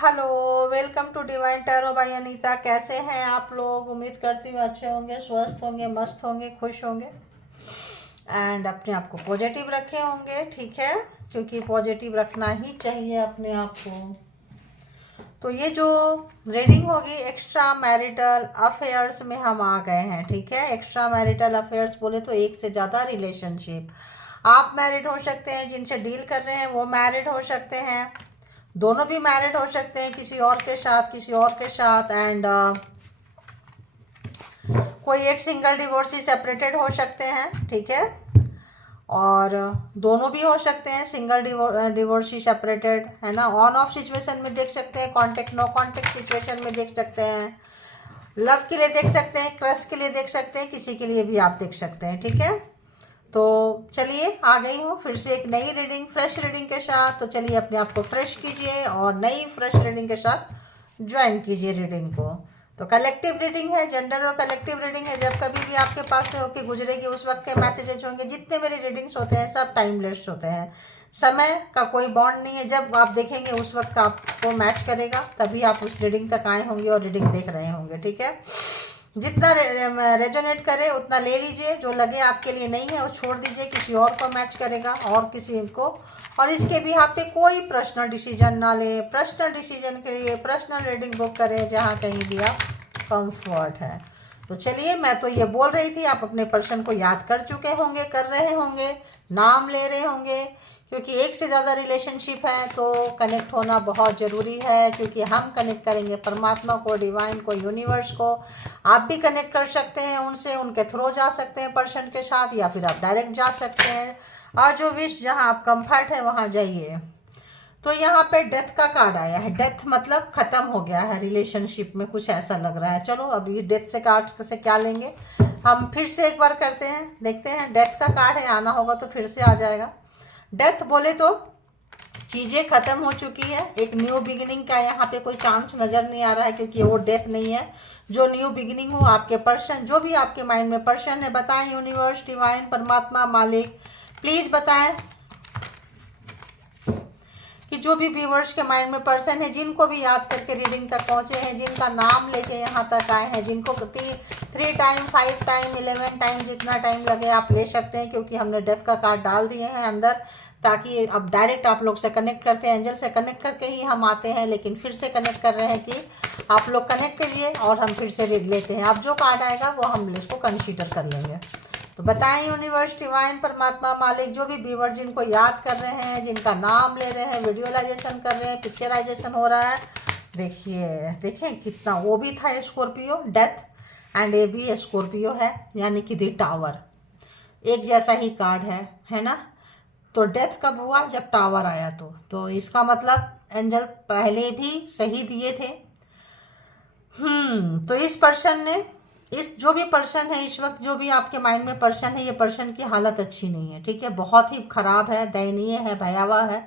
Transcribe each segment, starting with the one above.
Hello, welcome to divine tarot by Anita. कैसे हैं आप लोग? उम्मीद करती हूँ अच्छे होंगे, स्वस्थ होंगे, मस्त होंगे, खुश होंगे एंड अपने आप को पॉजिटिव रखे होंगे। ठीक है, क्योंकि पॉजिटिव रखना ही चाहिए अपने आप को। तो ये जो रीडिंग होगी एक्स्ट्रा मैरिटल अफेयर्स में हम आ गए हैं। ठीक है, एक्स्ट्रा मैरिटल अफेयर्स बोले तो एक से ज़्यादा रिलेशनशिप। आप मैरिड हो सकते हैं, जिनसे डील कर रहे हैं वो मैरिड हो सकते हैं, दोनों भी मैरिड हो सकते हैं, किसी और के साथ, किसी और के साथ एंड कोई एक सिंगल डिवोर्सी सेपरेटेड हो सकते हैं। ठीक है, और दोनों भी हो सकते हैं, सिंगल डिवोर्सी सेपरेटेड, है ना। ऑन ऑफ सिचुएशन में देख सकते हैं, कॉन्टेक्ट नो कॉन्टेक्ट सिचुएशन में देख सकते हैं, लव के लिए देख सकते हैं, क्रश के लिए देख सकते हैं, किसी के लिए भी आप देख सकते हैं। ठीक है, तो चलिए आ गई हूँ फिर से एक नई रीडिंग, फ्रेश रीडिंग के साथ। तो चलिए अपने आप को फ्रेश कीजिए और नई फ्रेश रीडिंग के साथ ज्वाइन कीजिए रीडिंग को। तो कलेक्टिव रीडिंग है, जेंडर और कलेक्टिव रीडिंग है। जब कभी भी आपके पास से होके गुजरेगी उस वक्त के मैसेजेस होंगे। जितने मेरे रीडिंग्स होते हैं सब टाइमलेस होते हैं, समय का कोई बॉन्ड नहीं है। जब आप देखेंगे उस वक्त आपको मैच करेगा, तभी आप उस रीडिंग तक आए होंगे और रीडिंग देख रहे होंगे। ठीक है, जितना रेजोनेट करे उतना ले लीजिए, जो लगे आपके लिए नहीं है वो छोड़ दीजिए, किसी और को मैच करेगा और किसी को। और इसके भी आप पे कोई पर्सनल डिसीजन ना ले। पर्सनल डिसीजन के लिए पर्सनल रीडिंग बुक करें जहाँ कहीं भी आप कंफर्ट है। तो चलिए, मैं तो ये बोल रही थी, आप अपने पर्सन को याद कर चुके होंगे, कर रहे होंगे, नाम ले रहे होंगे, क्योंकि एक से ज़्यादा रिलेशनशिप है तो कनेक्ट होना बहुत ज़रूरी है। क्योंकि हम कनेक्ट करेंगे परमात्मा को, डिवाइन को, यूनिवर्स को। आप भी कनेक्ट कर सकते हैं उनसे, उनके थ्रू जा सकते हैं पर्सन के साथ, या फिर आप डायरेक्ट जा सकते हैं। आज जो विश जहां आप कंफर्ट है वहां जाइए। तो यहाँ पे डेथ का कार्ड आया है। डेथ मतलब खत्म हो गया है रिलेशनशिप में, कुछ ऐसा लग रहा है। चलो अब ये डेथ से कार्ड से क्या लेंगे, हम फिर से एक बार करते हैं, देखते हैं। डेथ का कार्ड है, आना होगा तो फिर से आ जाएगा। डेथ बोले तो चीज़ें खत्म हो चुकी है, एक न्यू बिगिनिंग का यहाँ पे कोई चांस नज़र नहीं आ रहा है, क्योंकि वो डेथ नहीं है। जो न्यू बिगिनिंग हो, आपके पर्सन, जो भी आपके माइंड में पर्सन है, बताएं यूनिवर्स, डिवाइन, परमात्मा, मालिक, प्लीज़ बताएं कि जो भी व्यूवर्स के माइंड में पर्सन है, जिनको भी याद करके रीडिंग तक पहुंचे हैं, जिनका नाम लेके यहाँ तक आए हैं, जिनको 3 टाइम, 5 टाइम, 11 टाइम, जितना टाइम लगे आप ले सकते हैं, क्योंकि हमने डेथ का कार्ड डाल दिए हैं अंदर, ताकि अब डायरेक्ट आप लोग से कनेक्ट करते हैं, एंजल से कनेक्ट करके ही हम आते हैं, लेकिन फिर से कनेक्ट कर रहे हैं कि आप लोग कनेक्ट करिए और हम फिर से रीड लेते हैं। अब जो कार्ड आएगा वो हम इसको कंसीडर कर लेंगे। तो बताएं यूनिवर्स, डिवाइन, परमात्मा, मालिक, जो भी व्यूअर जिनको याद कर रहे हैं, जिनका नाम ले रहे हैं, विजुअलाइजेशन कर रहे हैं, पिक्चराइजेशन हो रहा है। देखिए, देखें कितना, वो भी था स्कॉर्पियो, डेथ, एंड ये भी स्कॉर्पियो है, यानी कि द टावर। एक जैसा ही कार्ड है ना। तो डेथ कब हुआ? जब टावर आया। तो इसका मतलब एंजल पहले भी सही दिए थे। तो इस पर्सन ने, इस जो भी पर्सन है इस वक्त, जो भी आपके माइंड में पर्सन है, ये पर्सन की हालत अच्छी नहीं है। ठीक है, बहुत ही खराब है, दयनीय है, भयावह है।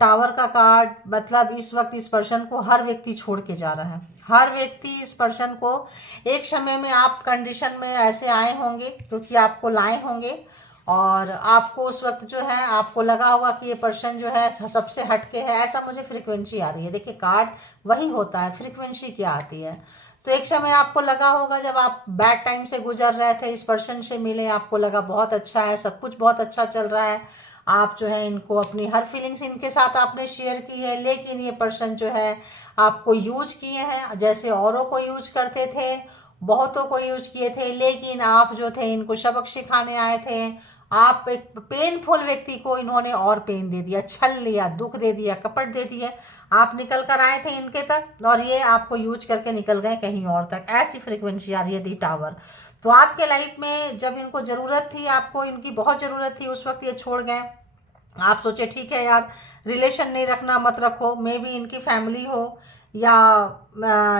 टावर का कार्ड मतलब इस वक्त इस पर्सन को हर व्यक्ति छोड़ के जा रहा है। हर व्यक्ति इस पर्सन को, एक समय में आप कंडीशन में ऐसे आए होंगे क्योंकि आपको लाए होंगे, और आपको उस वक्त जो है आपको लगा होगा कि ये पर्सन जो है सबसे हटके है। ऐसा मुझे फ्रीक्वेंसी आ रही है। देखिए, कार्ड वही होता है, फ्रीक्वेंसी क्या आती है। तो एक समय आपको लगा होगा जब आप बैड टाइम से गुजर रहे थे, इस पर्सन से मिले, आपको लगा बहुत अच्छा है, सब कुछ बहुत अच्छा चल रहा है, आप जो है इनको अपनी हर फीलिंग्स इनके साथ आपने शेयर की है। लेकिन ये पर्सन जो है आपको यूज किए हैं, जैसे औरों को यूज करते थे, बहुतों को यूज किए थे, लेकिन आप जो थे इनको सबक सिखाने आए थे। आप एक पेनफुल व्यक्ति को इन्होंने और पेन दे दिया, छल लिया, दुख दे दिया, कपट दे दिया। आप निकल कर आए थे इनके तक और ये आपको यूज करके निकल गए कहीं और तक। ऐसी फ्रीक्वेंसी आ रही है दी टावर। तो आपके लाइफ में जब इनको ज़रूरत थी, आपको इनकी बहुत ज़रूरत थी, उस वक्त ये छोड़ गए। आप सोचे ठीक है यार, रिलेशन नहीं रखना, मत रखो। मे भी इनकी फैमिली हो या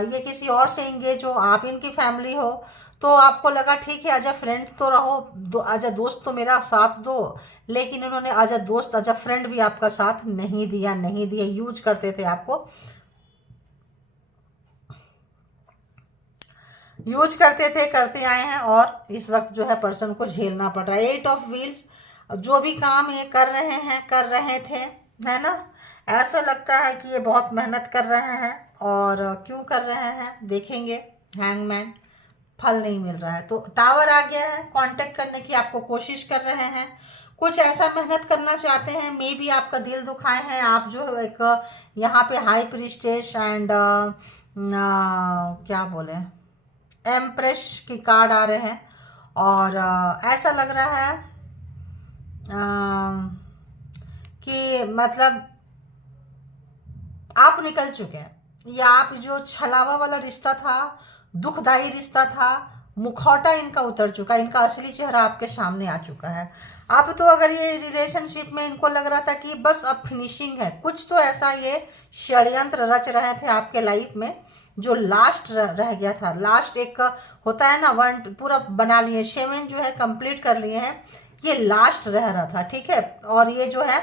ये किसी और से इंगेज हो, आप इनकी फैमिली हो, तो आपको लगा ठीक है, अजा फ्रेंड तो रहो, अजा दोस्त तो मेरा साथ दो। लेकिन उन्होंने अजा दोस्त, अजा फ्रेंड भी आपका साथ नहीं दिया, नहीं दिया, यूज करते थे आपको, यूज करते थे, करते आए हैं, और इस वक्त जो है पर्सन को झेलना पड़ रहा है। 8 ऑफ व्हील्स, जो भी काम ये कर रहे हैं, कर रहे थे, है ना। ऐसा लगता है कि ये बहुत मेहनत कर रहे हैं, और क्यों कर रहे हैं देखेंगे। हैंगमैन, फल नहीं मिल रहा है, तो टावर आ गया है, कांटेक्ट करने की आपको कोशिश कर रहे हैं, कुछ ऐसा मेहनत करना चाहते हैं, मे बी आपका दिल दुखाए हैं। आप जो एक यहाँ पे हाई प्रीस्टेस एंड क्या बोले, एम्प्रेस की कार्ड आ रहे हैं, और ऐसा लग रहा है कि मतलब आप निकल चुके हैं, या आप जो छलावा वाला रिश्ता था, दुखदाई रिश्ता था, मुखौटा इनका उतर चुका है, इनका असली चेहरा आपके सामने आ चुका है। अब तो अगर ये रिलेशनशिप में इनको लग रहा था कि बस अब फिनिशिंग है, कुछ तो ऐसा ये षड्यंत्र रच रहे थे आपके लाइफ में, जो लास्ट रह गया था। लास्ट एक होता है ना, वन पूरा बना लिए, 7 जो है कंप्लीट कर लिए हैं, ये लास्ट रह रहा था, ठीक है। और ये जो है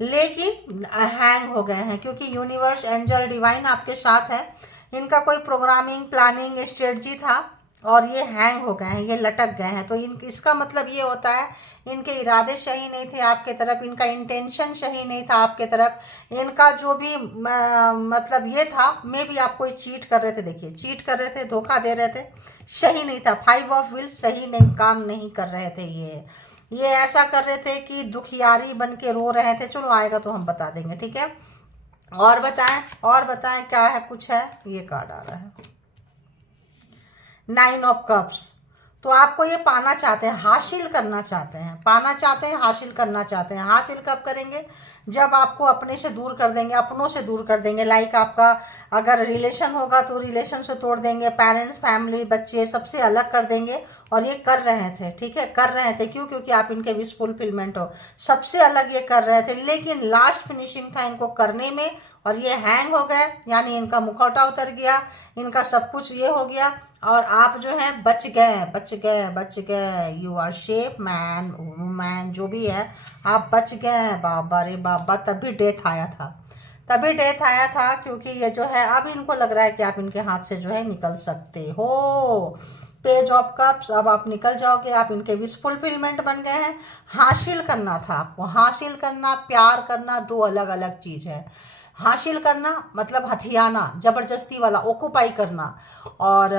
लेकिन हैंग हो गए हैं, क्योंकि यूनिवर्स, एंजल, डिवाइन आपके साथ है। इनका कोई प्रोग्रामिंग, प्लानिंग, स्ट्रेटजी था, और ये हैंग हो गए हैं, ये लटक गए हैं। तो इसका मतलब ये होता है इनके इरादे सही नहीं थे आपके तरफ, इनका इंटेंशन सही नहीं था आपके तरफ, इनका जो भी मतलब ये था, मे भी आप कोई चीट कर रहे थे। देखिए, चीट कर रहे थे, धोखा दे रहे थे, सही नहीं था। 5 ऑफ व्हील्स सही नहीं, काम नहीं कर रहे थे ये ऐसा कर रहे थे कि दुखियारी बन के रो रहे थे। चलो आएगा तो हम बता देंगे, ठीक है। और बताएं क्या है, कुछ है। ये कार्ड आ रहा है 9 ऑफ कप्स। तो आपको ये पाना चाहते हैं, हासिल करना चाहते हैं, पाना चाहते हैं, हासिल करना चाहते हैं। हासिल कब करेंगे? जब आपको अपने से दूर कर देंगे, अपनों से दूर कर देंगे। लाइक आपका अगर रिलेशन होगा तो रिलेशन से तोड़ देंगे, पेरेंट्स, फैमिली, बच्चे सबसे अलग कर देंगे। और ये कर रहे थे, ठीक है, कर रहे थे। क्यों? क्योंकि आप इनके विश फुलफिलमेंट हो, सबसे अलग ये कर रहे थे। लेकिन लास्ट फिनिशिंग था इनको करने में, और ये हैंग हो गए, यानी इनका मुखौटा उतर गया, इनका सब कुछ ये हो गया, और आप जो है बच गए। You are safe man, woman, जो भी है, आप बच गए। बाबा रे बाबा, तभी डेथ आया था, क्योंकि ये जो है अब इनको लग रहा है कि आप इनके हाथ से जो है निकल सकते हो। पेज ऑफ कप्स, अब आप निकल जाओगे, आप इनके विश फुलफिलमेंट बन गए हैं। हासिल करना था आपको, हासिल करना, प्यार करना, दो अलग अलग चीज है। हासिल करना मतलब हथियाना, जबरदस्ती वाला, ऑक्युपाई करना, और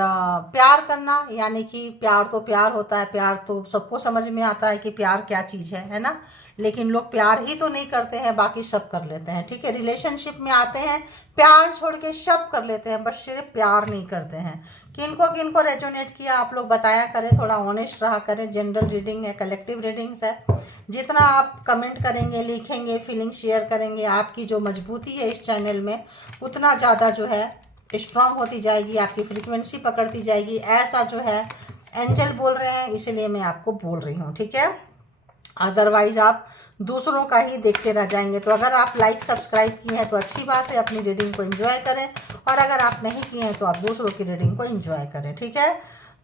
प्यार करना, यानी कि प्यार तो प्यार होता है, प्यार तो सबको समझ में आता है कि प्यार क्या चीज़ है ना। लेकिन लोग प्यार ही तो नहीं करते हैं, बाकी सब कर लेते हैं, ठीक है। रिलेशनशिप में आते हैं, प्यार छोड़ के सब कर लेते हैं, बस सिर्फ प्यार नहीं करते हैं। किनको रेजोनेट किया आप लोग बताया करें, थोड़ा ऑनेस्ट रहा करें। जनरल रीडिंग है, कलेक्टिव रीडिंग्स है। जितना आप कमेंट करेंगे, लिखेंगे, फीलिंग शेयर करेंगे, आपकी जो मजबूती है इस चैनल में, उतना ज़्यादा जो है स्ट्रांग होती जाएगी, आपकी फ्रीक्वेंसी पकड़ती जाएगी। ऐसा जो है एंजल बोल रहे हैं, इसलिए मैं आपको बोल रही हूँ, ठीक है। अदरवाइज आप दूसरों का ही देखते रह जाएंगे। तो अगर आप लाइक सब्सक्राइब किए हैं तो अच्छी बात है, अपनी रीडिंग को एंजॉय करें, और अगर आप नहीं किए हैं तो आप दूसरों की रीडिंग को एंजॉय करें, ठीक है।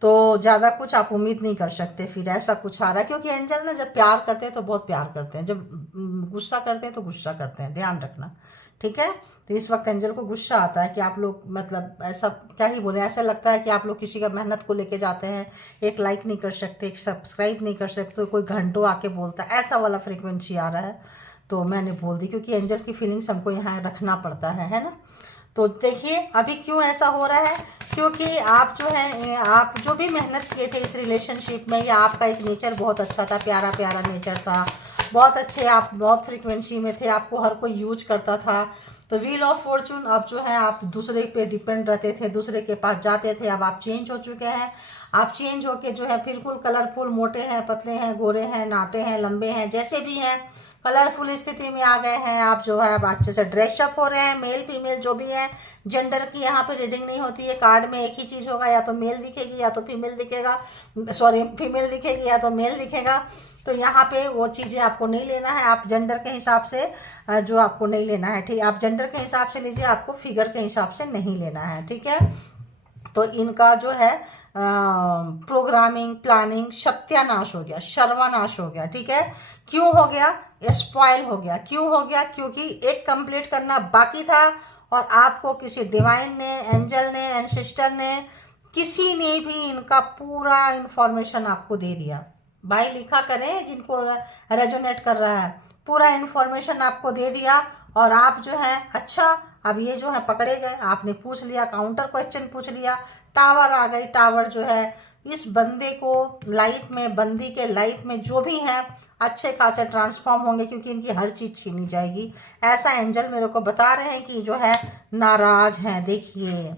तो ज़्यादा कुछ आप उम्मीद नहीं कर सकते, फिर ऐसा कुछ आ रहा है। क्योंकि एंजल ना जब प्यार करते हैं तो बहुत प्यार करते हैं, जब गुस्सा करते हैं तो गुस्सा करते हैं, ध्यान रखना, ठीक है। तो इस वक्त एंजल को गुस्सा आता है कि आप लोग मतलब ऐसा क्या ही बोले, ऐसा लगता है कि आप लोग किसी का मेहनत को लेके जाते हैं, एक लाइक नहीं कर सकते, एक सब्सक्राइब नहीं कर सकते, तो कोई घंटों आके बोलता है, ऐसा वाला फ्रीक्वेंसी आ रहा है। तो मैंने बोल दी, क्योंकि एंजल की फीलिंग्स हमको यहाँ रखना पड़ता है ना। तो देखिए अभी क्यों ऐसा हो रहा है, क्योंकि आप जो है, आप जो भी मेहनत किए थे इस रिलेशनशिप में, या आपका एक नेचर बहुत अच्छा था, प्यारा प्यारा नेचर था, बहुत अच्छे, आप बहुत फ्रीक्वेंसी में थे, आपको हर कोई यूज करता था। तो व्हील ऑफ फॉर्चून, अब जो है आप दूसरे पे डिपेंड रहते थे, दूसरे के पास जाते थे, अब आप चेंज हो चुके हैं। आप चेंज होके जो है बिल्कुल कलरफुल, मोटे हैं, पतले हैं, गोरे हैं, नाटे हैं, लंबे हैं, जैसे भी हैं, कलरफुल स्थिति में आ गए हैं। आप जो है अब अच्छे से ड्रेसअप हो रहे हैं, मेल फीमेल जो भी है। जेंडर की यहाँ पे रीडिंग नहीं होती है, कार्ड में एक ही चीज़ होगा, या तो मेल दिखेगी या तो फीमेल दिखेगा, सॉरी फीमेल दिखेगी या तो मेल दिखेगा। तो यहाँ पे वो चीज़ें आपको नहीं लेना है, आप जेंडर के हिसाब से जो आपको नहीं लेना है, ठीक है। आप जेंडर के हिसाब से लीजिए, आपको फिगर के हिसाब से नहीं लेना है, ठीक है। तो इनका जो है प्रोग्रामिंग, प्लानिंग सत्यानाश हो गया, सर्वनाश हो गया, ठीक है। क्यों हो गया? स्पॉइल हो गया। क्यों हो गया? क्योंकि एक कंप्लीट करना बाकी था, और आपको किसी डिवाइन ने, एंजल ने, एंसेस्टर ने, किसी ने भी इनका पूरा इंफॉर्मेशन आपको दे दिया। भाई लिखा करें जिनको रेजोनेट कर रहा है, पूरा इन्फॉर्मेशन आपको दे दिया, और आप जो है अच्छा अब ये जो है पकड़े गए, आपने पूछ लिया, काउंटर क्वेश्चन पूछ लिया, टावर आ गई। टावर जो है इस बंदे को लाइफ में, बंदी के लाइफ में जो भी है अच्छे खासे ट्रांसफॉर्म होंगे, क्योंकि इनकी हर चीज़ छीनी जाएगी, ऐसा एंजल मेरे को बता रहे हैं कि जो है नाराज हैं। देखिए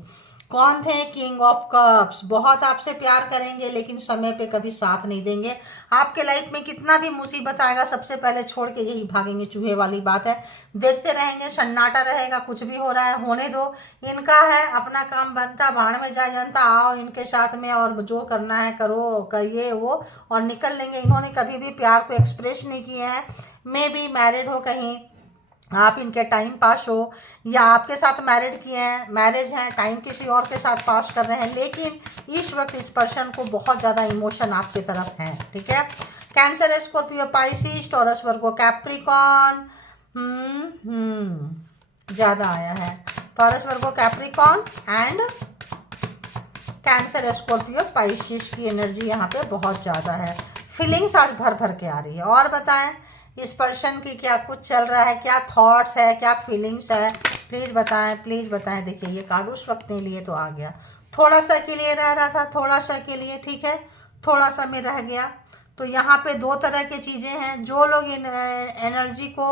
कौन थे, किंग ऑफ कप्स, बहुत आपसे प्यार करेंगे लेकिन समय पे कभी साथ नहीं देंगे। आपके लाइफ में कितना भी मुसीबत आएगा सबसे पहले छोड़ के यही भागेंगे, चूहे वाली बात है। देखते रहेंगे, सन्नाटा रहेगा, कुछ भी हो रहा है होने दो, इनका है अपना काम बनता, भाड़ में जाए जनता, आओ इनके साथ में और जो करना है करो, करिए वो, और निकल लेंगे। इन्होंने कभी भी प्यार को एक्सप्रेस नहीं किए हैं। मे बी मैरिड हो, कहीं आप इनके टाइम पास हो, या आपके साथ मैरिड किए हैं, मैरिज हैं, टाइम किसी और के साथ पास कर रहे हैं, लेकिन इस वक्त इस पर्सन को बहुत ज़्यादा इमोशन आपकी तरफ है। ठीक है, कैंसर, स्कॉर्पियो, पाइसिस, टॉरस, वर्गो, कैप्रिकॉन, ज़्यादा आया है। Taurus, Virgo, Capricorn and cancer, Scorpio, Pisces की एनर्जी यहाँ पे बहुत ज़्यादा है। फीलिंग्स आज भर भर के आ रही है। और बताएं इस पर्सन की क्या कुछ चल रहा है, क्या थॉट्स है, क्या फीलिंग्स है, प्लीज़ बताएं, प्लीज़ बताएं। देखिए ये कार्ड उस वक्त नहीं लिए तो आ गया, थोड़ा सा के लिए रह रहा था, थोड़ा सा के लिए, ठीक है, थोड़ा सा में रह गया। तो यहाँ पे दो तरह की चीज़ें हैं। जो लोग इन एनर्जी को,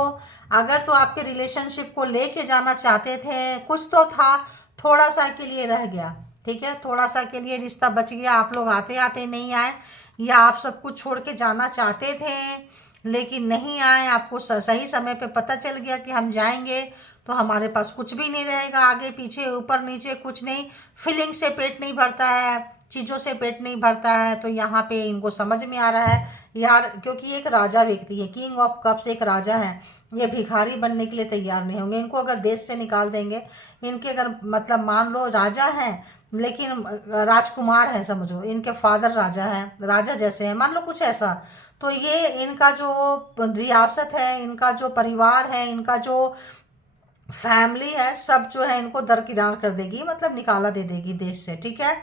अगर तो आपके रिलेशनशिप को लेके जाना चाहते थे, कुछ तो था, थोड़ा सा के लिए रह गया, ठीक है, थोड़ा सा के लिए रिश्ता बच गया, आप लोग आते आते नहीं आए, या आप सब कुछ छोड़ के जाना चाहते थे लेकिन नहीं आए, आपको सही समय पे पता चल गया कि हम जाएंगे तो हमारे पास कुछ भी नहीं रहेगा, आगे पीछे ऊपर नीचे कुछ नहीं, फीलिंग से पेट नहीं भरता है, चीज़ों से पेट नहीं भरता है। तो यहाँ पे इनको समझ में आ रहा है यार, क्योंकि एक राजा व्यक्ति है, किंग ऑफ कप्स एक राजा है, ये भिखारी बनने के लिए तैयार नहीं होंगे। इनको अगर देश से निकाल देंगे, इनके अगर मतलब मान लो राजा हैं लेकिन राजकुमार है, समझो इनके फादर राजा है, राजा जैसे है, मान लो कुछ ऐसा, तो ये इनका जो रियासत है, इनका जो परिवार है, इनका जो फैमिली है, सब जो है इनको दरकिनार कर देगी, मतलब निकाला दे देगी देश से। ठीक है,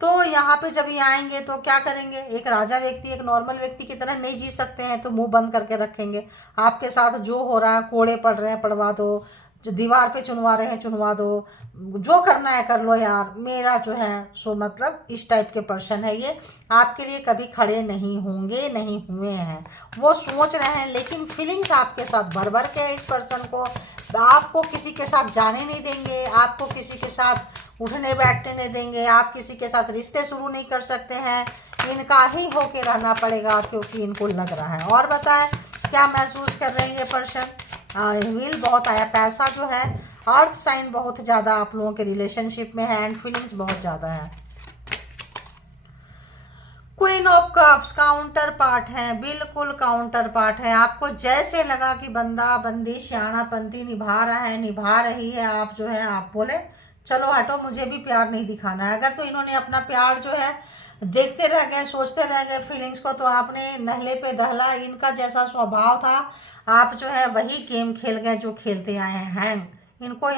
तो यहाँ पे जब ये आएंगे तो क्या करेंगे, एक राजा व्यक्ति एक नॉर्मल व्यक्ति की तरह नहीं जी सकते हैं, तो मुंह बंद करके रखेंगे। आपके साथ जो हो रहा है, कोड़े पड़ रहे हैं पड़वा दो, जो दीवार पे चुनवा रहे हैं चुनवा दो, जो करना है कर लो यार, मेरा जो है सो मतलब इस टाइप के पर्सन है ये, आपके लिए कभी खड़े नहीं होंगे, नहीं हुए हैं, वो सोच रहे हैं, लेकिन फीलिंग्स आपके साथ भर भर के इस पर्सन को, आपको किसी के साथ जाने नहीं देंगे, आपको किसी के साथ उठने बैठने नहीं देंगे, आप किसी के साथ रिश्ते शुरू नहीं कर सकते हैं, इनका ही होके रहना पड़ेगा, क्योंकि इनको लग रहा है। और बताएं क्या महसूस कर रहे हैं ये पर्सन, व्हील बहुत आया, पैसा जो है, अर्थ साइन बहुत ज़्यादा आप लोगों के रिलेशनशिप में है, एंड फीलिंग्स बहुत ज़्यादा है। Queen of cups counter part है, बिल्कुल काउंटर पार्ट है। आपको जैसे लगा कि बंदा बंदी श्याणापंती निभा रहा है, निभा रही है, आप जो है आप बोले चलो हटो, मुझे भी प्यार नहीं दिखाना है। अगर तो इन्होंने अपना प्यार जो है देखते रह गए, सोचते रह गए फीलिंग्स को, तो आपने नहले पे दहला, इनका जैसा स्वभाव था आप जो है वही गेम खेल गए जो खेलते आए हैं। हैंग इनको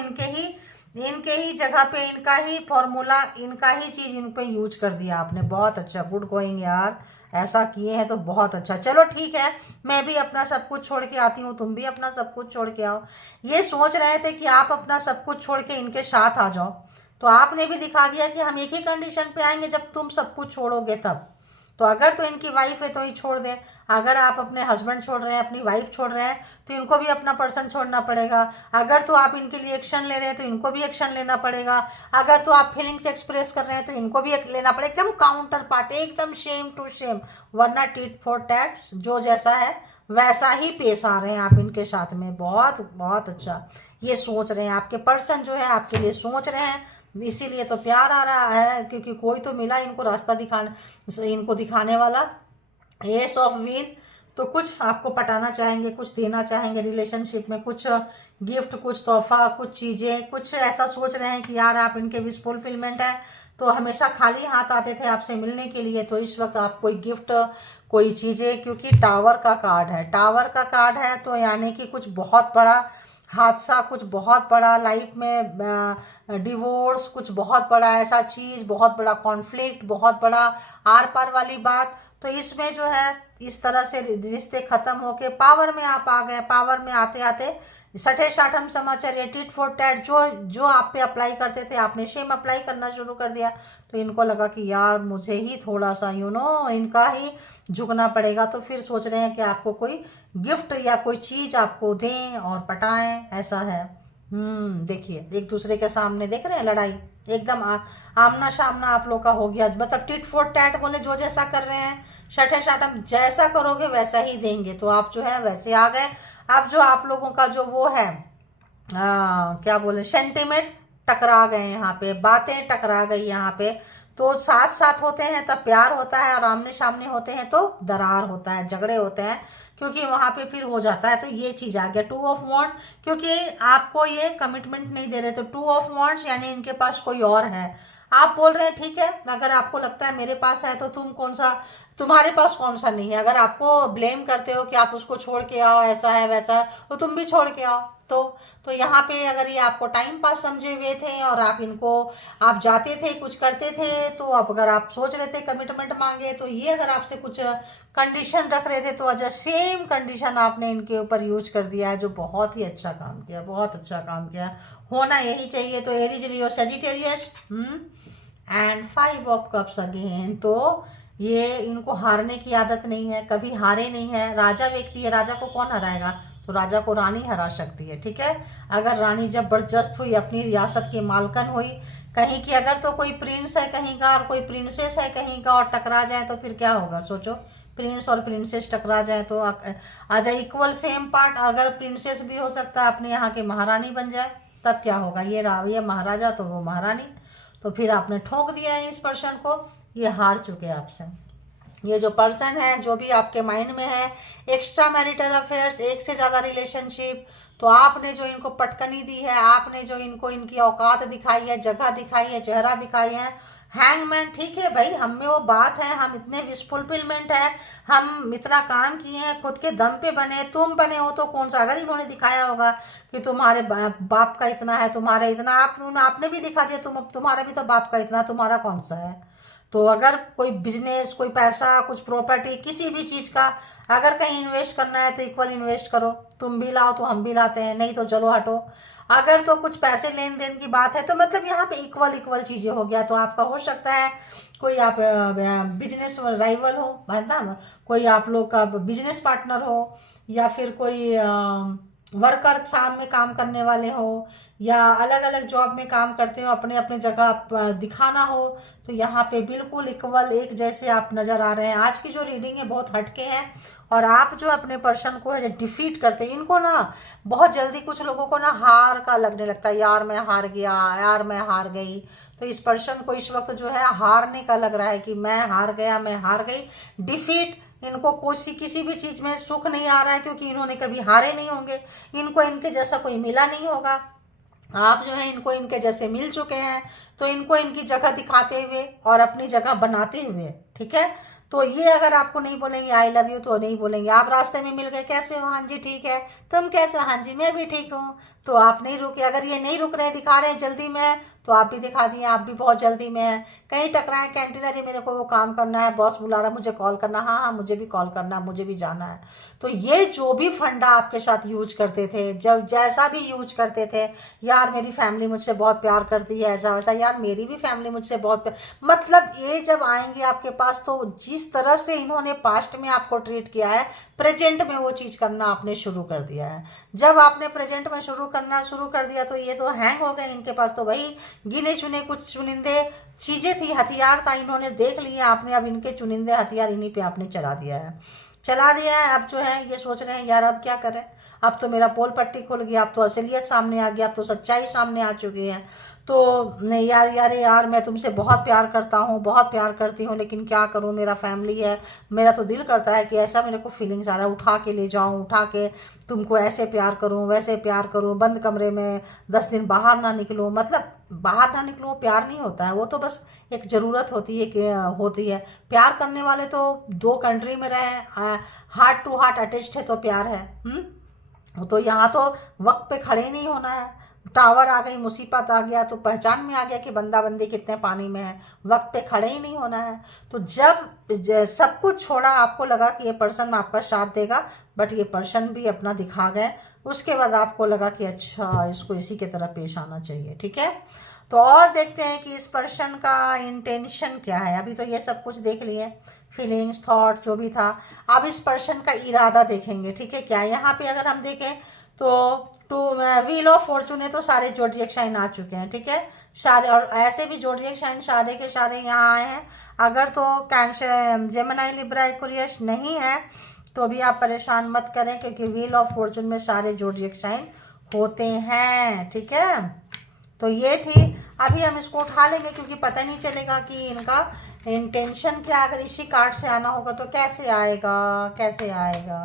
इनके ही जगह पे, इनका ही फॉर्मूला, इनका ही चीज़ इन पे यूज कर दिया आपने। बहुत अच्छा, गुड गोइंग यार, ऐसा किए हैं तो बहुत अच्छा। चलो ठीक है, मैं भी अपना सब कुछ छोड़ के आती हूँ, तुम भी अपना सब कुछ छोड़ के आओ। ये सोच रहे थे कि आप अपना सब कुछ छोड़ के इनके साथ आ जाओ, तो आपने भी दिखा दिया कि हम एक ही कंडीशन पे आएंगे जब तुम सब कुछ छोड़ोगे तब। तो अगर तो इनकी वाइफ है तो ही छोड़ दें, अगर आप अपने हस्बैंड छोड़ रहे हैं, अपनी वाइफ छोड़ रहे हैं, तो इनको भी अपना पर्सन छोड़ना पड़ेगा। अगर तो आप इनके लिए एक्शन ले रहे हैं तो इनको भी एक्शन लेना पड़ेगा। अगर तो आप फीलिंग्स एक्सप्रेस कर रहे हैं तो इनको भी लेना पड़ेगा। एकदम काउंटर पार्ट, एकदम सेम टू सेम, वरना टिट फॉर टैट, जो जैसा है वैसा ही पेश आ रहे हैं आप इनके साथ में। बहुत बहुत अच्छा, ये सोच रहे हैं, आपके पर्सन जो है आपके लिए सोच रहे हैं, इसीलिए तो प्यार आ रहा है, क्योंकि कोई तो मिला इनको रास्ता इनको दिखाने वाला। एस ऑफ व्हील, तो कुछ आपको पटाना चाहेंगे, कुछ देना चाहेंगे रिलेशनशिप में, कुछ गिफ्ट, कुछ तोहफा, कुछ चीज़ें, कुछ ऐसा सोच रहे हैं कि यार आप इनके विश फुलफिलमेंट है, तो हमेशा खाली हाथ आते थे आपसे मिलने के लिए, तो इस वक्त आप कोई गिफ्ट, कोई चीज़ें, क्योंकि टावर का कार्ड है, टावर का कार्ड है, तो यानी कि कुछ बहुत बड़ा हादसा, कुछ बहुत बड़ा लाइफ में डिवोर्स, कुछ बहुत बड़ा ऐसा चीज़, बहुत बड़ा कॉन्फ्लिक्ट, बहुत बड़ा आर पार वाली बात, तो इसमें जो है इस तरह से रिश्ते खत्म होके पावर में आप आ गए। पावर में आते आते सठे साठम समाचार, ये टिट फॉर टैट, जो जो आप पे अप्लाई करते थे आपने सेम अप्लाई करना शुरू कर दिया। तो इनको लगा कि यार मुझे ही थोड़ा सा इनका ही झुकना पड़ेगा। तो फिर सोच रहे हैं कि आपको कोई गिफ्ट या कोई चीज़ आपको दें और पटाएं, ऐसा है। देखिए एक दूसरे के सामने देख रहे हैं लड़ाई, एकदम आमना सामना आप लोग का हो गया। मतलब टिट फॉर टैट बोले, जो जैसा कर रहे हैं छठे साठम जैसा करोगे वैसा ही देंगे। तो आप जो है वैसे आ गए। अब जो आप लोगों का जो वो है क्या बोले, सेंटिमेंट टकरा गए, यहाँ पे बातें टकरा गई यहाँ पे। तो साथ साथ होते हैं तब प्यार होता है, और आमने सामने होते हैं तो दरार होता है, झगड़े होते हैं, क्योंकि वहां पे फिर हो जाता है। तो ये चीज आ गया 2 ऑफ वॉन्ड, क्योंकि आपको ये कमिटमेंट नहीं दे रहे। तो 2 ऑफ वॉन्ड्स यानी इनके पास कोई और है। आप बोल रहे हैं ठीक है, अगर आपको लगता है मेरे पास है तो तुम्हारे पास कौन सा नहीं है। अगर आपको ब्लेम करते हो कि आप उसको छोड़ के आओ, ऐसा है वैसा है, तो तुम भी छोड़ के आओ। तो यहाँ पे अगर ये आपको टाइम पास समझे हुए थे और आप जाते थे, कुछ करते थे, तो अब अगर आप सोच रहे थे कमिटमेंट मांगे, तो ये अगर आपसे कुछ कंडीशन रख रहे थे तो अजय सेम कंडीशन आपने इनके ऊपर यूज कर दिया है, जो बहुत ही अच्छा काम किया, बहुत अच्छा काम किया। होना यही चाहिए। तो Aries, Leo, Sagittarius and 5 of cups again. तो ये इनको हारने की आदत नहीं है, कभी हारे नहीं है। राजा व्यक्ति है, राजा को कौन हराएगा? तो राजा को रानी हरा सकती है, ठीक है। अगर रानी जबरदस्त हुई, अपनी रियासत की मालकन हुई कहीं की, अगर तो कोई प्रिंस है कहीं का और कोई प्रिंसेस है कहीं का और टकरा जाए तो फिर क्या होगा? सोचो, प्रिंस और प्रिंसेस टकरा जाए तो आ जाए इक्वल सेम पार्ट। अगर प्रिंसेस भी हो सकता है अपने यहाँ के महारानी बन जाए, तब क्या होगा? ये महाराजा तो वो महारानी। तो फिर आपने ठोक दिया है इस पर्सन को, ये हार चुके आपसे। ये जो पर्सन है, जो भी आपके माइंड में है, एक्स्ट्रा मैरिटल अफेयर्स, एक से ज़्यादा रिलेशनशिप, तो आपने जो इनको पटकनी दी है, आपने जो इनको इनकी औकात दिखाई है, जगह दिखाई है, चेहरा दिखाई है। हैंगमैन, ठीक है भाई, हम में वो बात है, हम इतने विश फुलफिलमेंट है, हम इतना काम किए हैं, खुद के दम पे बने। तुम बने हो तो कौन सा, अगर इन्होंने दिखाया होगा कि तुम्हारे बाप का इतना है, तुम्हारे इतना, आपने भी दिखा दिया, तुम्हारा भी तो बाप का इतना, तुम्हारा कौन सा है? तो अगर कोई बिजनेस, कोई पैसा, कुछ प्रॉपर्टी, किसी भी चीज़ का अगर कहीं इन्वेस्ट करना है तो इक्वल इन्वेस्ट करो। तुम भी लाओ तो हम भी लाते हैं, नहीं तो चलो हटो। अगर तो कुछ पैसे लेन देन की बात है तो मतलब यहाँ पे इक्वल इक्वल चीज़ें हो गया। तो आपका हो सकता है कोई आप बिजनेस राइवल हो, मतलब कोई आप लोग का बिजनेस पार्टनर हो, या फिर कोई वर्कर साथ में काम करने वाले हो, या अलग अलग जॉब में काम करते हो, अपने अपने जगह दिखाना हो। तो यहाँ पे बिल्कुल इक्वल एक जैसे आप नज़र आ रहे हैं। आज की जो रीडिंग है बहुत हटके है, और आप जो अपने पर्सन को है डिफीट करते हैं, इनको ना बहुत जल्दी कुछ लोगों को ना हार का लगने लगता है, यार मैं हार गया, यार मैं हार गई। तो इस पर्सन को इस वक्त जो है हारने का लग रहा है कि मैं हार गया, मैं हार गई, डिफीट। इनको किसी भी चीज में सुख नहीं आ रहा है, क्योंकि इन्होंने कभी हारे नहीं होंगे, इनको इनके जैसा कोई मिला नहीं होगा। आप जो है इनको इनके जैसे मिल चुके हैं, तो इनको इनकी जगह दिखाते हुए और अपनी जगह बनाते हुए, ठीक है। तो ये अगर आपको नहीं बोलेंगे आई लव यू तो नहीं बोलेंगे। आप रास्ते में मिल गए, कैसे हो? हाँ जी ठीक है। तुम कैसे हो? हाँ जी मैं भी ठीक हूँ। तो आप नहीं रुके। अगर ये नहीं रुक रहे, दिखा रहे हैं जल्दी में, तो आप भी दिखा दिए आप भी बहुत जल्दी में है। कहीं टकराए कैंटीनरी, मेरे को वो काम करना है, बॉस बुला रहा, मुझे कॉल करना, हाँ हाँ मुझे भी कॉल करना है, मुझे भी जाना है। तो ये जो भी फंडा आपके साथ यूज करते थे, जब जैसा भी यूज करते थे, यार मेरी फैमिली मुझसे बहुत प्यार करती है, ऐसा वैसा, यार मेरी भी फैमिली मुझसे बहुत प्यार, मतलब ये जब आएंगे आपके पास तो जिस तरह से इन्होंने पास्ट में आपको ट्रीट किया है, प्रेजेंट में वो चीज करना आपने शुरू कर दिया है। जब आपने प्रेजेंट में करना शुरू कर दिया तो ये तो हैंग हो गए। इनके पास तो वही गिने चुने कुछ चुनिंदे चीजें थी, हथियार था, इन्होंने देख लिया आपने, अब इनके चुनिंदे हथियार इन्हीं पे आपने चला दिया है। अब जो है ये सोच रहे हैं यार अब क्या करें, अब तो मेरा पोल पट्टी खुल गया, अब तो असलियत सामने आ गया, अब तो सच्चाई सामने आ चुकी है। तो नहीं यार मैं तुमसे बहुत प्यार करता हूँ, बहुत प्यार करती हूँ, लेकिन क्या करूँ, मेरा फैमिली है। मेरा तो दिल करता है कि ऐसा मेरे को फीलिंग्स आ रहा है, उठा के ले जाऊँ, उठा के तुमको ऐसे प्यार करूँ, वैसे प्यार करूँ, बंद कमरे में 10 दिन बाहर ना निकलूँ। मतलब बाहर ना निकलूँ वो प्यार नहीं होता है, वो तो बस एक ज़रूरत होती है कि होती है। प्यार करने वाले तो 2 कंट्री में रहे, हार्ट टू हार्ट अटैच्ड है तो प्यार है। तो यहाँ तो वक्त पे खड़े नहीं होना है, टावर आ गई, मुसीबत आ गया, तो पहचान में आ गया कि बंदा बंदी कितने पानी में है, वक्त पे खड़े ही नहीं होना है। तो जब सब कुछ छोड़ा, आपको लगा कि ये पर्सन आपका साथ देगा, बट ये पर्सन भी अपना दिखा गए, उसके बाद आपको लगा कि अच्छा इसको इसी की तरह पेश आना चाहिए। ठीक है, तो और देखते हैं कि इस पर्सन का इंटेंशन क्या है। अभी तो ये सब कुछ देख लिए, फीलिंग्स, थॉट जो भी था। अब इस पर्सन का इरादा देखेंगे। ठीक है, क्या यहाँ पे अगर हम देखें तो टू व्हील ऑफ फॉर्चून है, तो सारे जोडिएक साइन आ चुके हैं। ठीक है, सारे, और ऐसे भी जोडिएक साइन सारे के सारे यहाँ आए हैं। अगर तो कैंसर, जेमिनी, लिब्रा, एक्वेरियस नहीं है तो भी आप परेशान मत करें, क्योंकि व्हील ऑफ फॉर्चून में सारे जोडिएक साइन होते हैं। ठीक है, तो ये थी। अभी हम इसको उठा लेंगे क्योंकि पता नहीं चलेगा कि इनका इंटेंशन क्या। अगर इसी कार्ड से आना होगा तो कैसे आएगा, कैसे आएगा।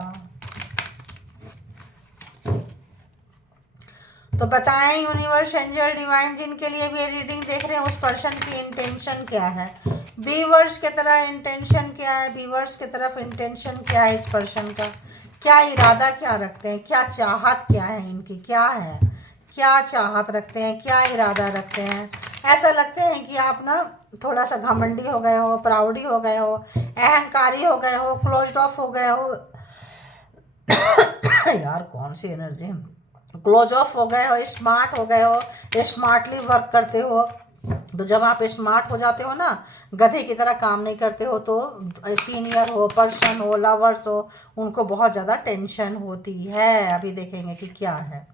तो बताएं यूनिवर्स, एंजल, डिवाइन, जिनके लिए भी ये रीडिंग देख रहे हैं, उस पर्सन की इंटेंशन क्या है। बीवर्स की तरह इंटेंशन क्या है, बीवर्स की तरफ इंटेंशन क्या है, इस पर्सन का क्या इरादा, क्या रखते हैं, क्या चाहत क्या है इनकी, क्या है, क्या चाहत रखते हैं, क्या इरादा रखते हैं। ऐसा लगते हैं कि आप ना थोड़ा सा घमंडी हो गए हो, प्राउडी हो गए हो, अहंकारी हो गए हो, क्लोज्ड ऑफ हो गए हो। यार कौन सी एनर्जी, क्लोज ऑफ हो गए हो, स्मार्ट हो गए हो, स्मार्टली वर्क करते हो। तो जब आप स्मार्ट हो जाते हो ना, गधे की तरह काम नहीं करते हो, तो सीनियर हो, पर्सन हो, लवर्स हो, उनको बहुत ज़्यादा टेंशन होती है। अभी देखेंगे कि क्या है।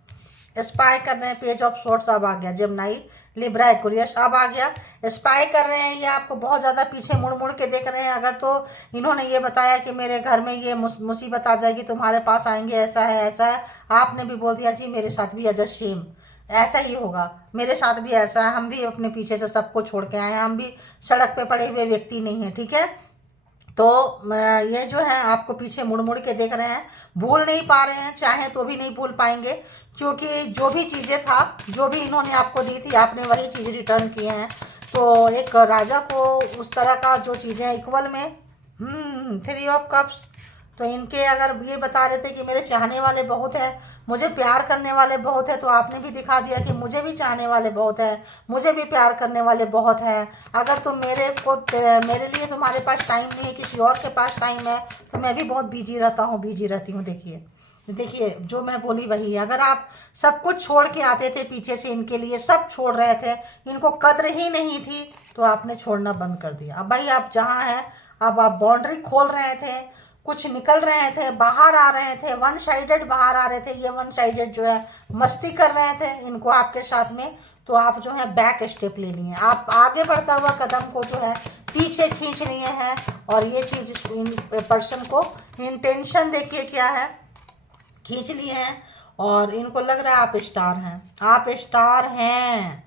स्पाई कर रहे हैं, पेज ऑफ सोर्ट्स अब आ गया, जेमिनी, लिब्रा, एक्वेरियस अब आ गया। स्पाई कर रहे हैं, ये आपको बहुत ज़्यादा पीछे मुड़ मुड़ के देख रहे हैं। अगर तो इन्होंने ये बताया कि मेरे घर में ये मुसीबत आ जाएगी, तुम्हारे पास आएंगे, ऐसा है ऐसा है, आपने भी बोल दिया जी मेरे साथ भी अजर सेम ऐसा ही होगा, मेरे साथ भी ऐसा है, हम भी अपने पीछे से सबको छोड़ के आए हैं, हम भी सड़क पे पड़े हुए व्यक्ति नहीं है। ठीक है, तो ये जो है आपको पीछे मुड़ मुड़ के देख रहे हैं, भूल नहीं पा रहे हैं, चाहे तो भी नहीं भूल पाएंगे, क्योंकि जो भी चीज़ें था, जो भी इन्होंने आपको दी थी, आपने वही चीज़ रिटर्न किए हैं। तो एक राजा को उस तरह का जो चीज़ें इक्वल में, 3 ऑफ कप्स, तो इनके अगर ये बता रहे थे कि मेरे चाहने वाले बहुत हैं, मुझे प्यार करने वाले बहुत है, तो आपने भी दिखा दिया कि मुझे भी चाहने वाले बहुत है, मुझे भी प्यार करने वाले बहुत हैं। अगर तुम मेरे लिए तुम्हारे पास टाइम नहीं है, किसी और के पास टाइम है, तो मैं भी बहुत बिजी रहता हूँ, बिजी रहती हूँ। देखिए जो मैं बोली वही है। अगर आप सब कुछ छोड़ के आते थे पीछे से, इनके लिए सब छोड़ रहे थे, इनको कद्र ही नहीं थी, तो आपने छोड़ना बंद कर दिया। अब भाई आप जहाँ हैं, अब आप बाउंड्री खोल रहे थे, कुछ निकल रहे थे, बाहर आ रहे थे, वन साइडेड बाहर आ रहे थे, ये वन साइडेड जो है मस्ती कर रहे थे इनको आपके साथ में, तो आप जो है बैक स्टेप ले लिए, आप आगे बढ़ता हुआ कदम को जो है पीछे खींच लिए हैं। और ये चीज़ इन पर्सन को इंटेंशन देखिए क्या है, खींच लिए हैं, और इनको लग रहा है आप स्टार हैं, आप स्टार हैं।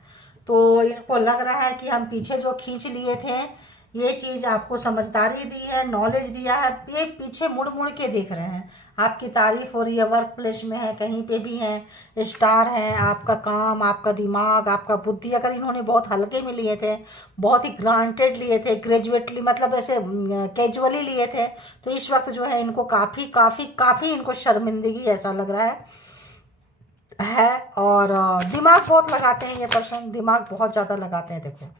तो इनको लग रहा है कि हम पीछे जो खींच लिए थे, ये चीज़ आपको समझदारी दी है, नॉलेज दिया है, ये पीछे मुड़ मुड़ के देख रहे हैं, आपकी तारीफ हो रही है, वर्क प्लेस में है, कहीं पे भी हैं, स्टार हैं। आपका काम, आपका दिमाग, आपका बुद्धि अगर इन्होंने बहुत हल्के में लिए थे, बहुत ही ग्रांटेड लिए थे, ग्रेजुएटली मतलब ऐसे कैजुअली लिए थे, तो इस वक्त जो है इनको काफ़ी काफ़ी काफ़ी इनको शर्मिंदगी ऐसा लग रहा है। और दिमाग बहुत लगाते हैं ये पर्सन, दिमाग बहुत ज़्यादा लगाते हैं, देखो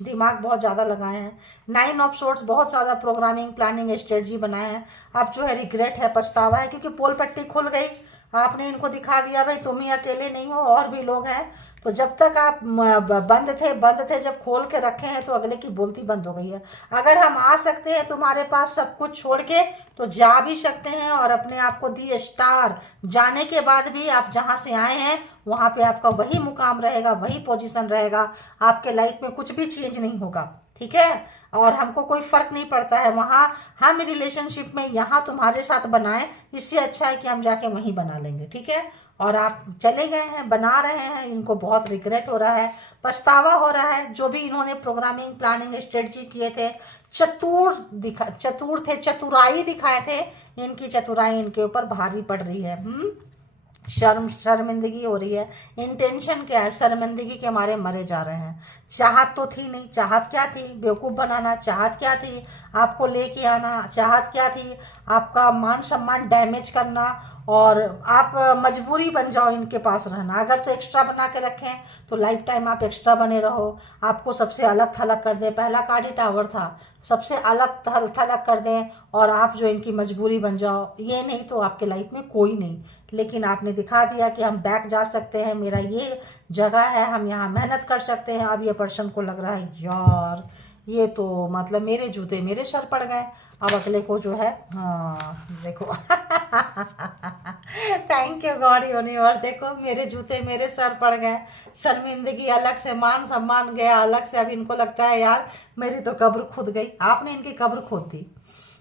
दिमाग बहुत ज़्यादा लगाए हैं। 9 ऑफ सोर्ट्स, बहुत ज़्यादा प्रोग्रामिंग, प्लानिंग, स्ट्रेटजी बनाए हैं। अब जो है रिग्रेट है, पछतावा है, क्योंकि पोल पट्टी खुल गई, आपने इनको दिखा दिया भाई तुम ही अकेले नहीं हो, और भी लोग हैं। तो जब तक आप बंद थे, जब खोल के रखे हैं तो अगले की बोलती बंद हो गई है। अगर हम आ सकते हैं तुम्हारे पास सब कुछ छोड़ के, तो जा भी सकते हैं, और अपने आप को दिए स्टार, जाने के बाद भी आप जहाँ से आए हैं वहाँ पे आपका वही मुकाम रहेगा, वही पोजीशन रहेगा, आपके लाइफ में कुछ भी चेंज नहीं होगा। ठीक है, और हमको कोई फर्क नहीं पड़ता है वहाँ, हम रिलेशनशिप में यहाँ तुम्हारे साथ बनाएं, इससे अच्छा है कि हम जाके वहीं बना लेंगे। ठीक है, और आप चले गए हैं, बना रहे हैं, इनको बहुत रिग्रेट हो रहा है, पछतावा हो रहा है। जो भी इन्होंने प्रोग्रामिंग, प्लानिंग, स्ट्रेटजी किए थे, चतुर थे, चतुराई दिखाए थे, इनकी चतुराई इनके ऊपर भारी पड़ रही है। शर्मिंदगी हो रही है। इंटेंशन क्या है, शर्मिंदगी के मारे मरे जा रहे हैं। चाहत तो थी नहीं, चाहत क्या थी, बेवकूफ़ बनाना, चाहत क्या थी, आपको लेके आना, चाहत क्या थी, आपका मान सम्मान डैमेज करना, और आप मजबूरी बन जाओ इनके पास रहना। अगर तो एक्स्ट्रा बना के रखें तो लाइफ टाइम आप एक्स्ट्रा बने रहो, आपको सबसे अलग थलग कर दें। पहला कार्ड ही टावर था, सबसे अलग थलग कर दें और आप जो इनकी मजबूरी बन जाओ। ये नहीं तो आपके लाइफ में कोई नहीं, लेकिन आपने दिखा दिया कि हम बैक जा सकते हैं, मेरा ये जगह है, हम यहाँ मेहनत कर सकते हैं। अब ये पर्सन को लग रहा है यार ये तो मतलब मेरे जूते मेरे सर पड़ गए। अब अगले को जो है, हाँ देखो थैंक यू गॉड यूनिवर्स। देखो मेरे जूते मेरे सर पड़ गए, शर्मिंदगी अलग से, मान सम्मान गया अलग से। अब इनको लगता है यार मेरी तो कब्र खुद गई। आपने इनकी कब्र खोद दी,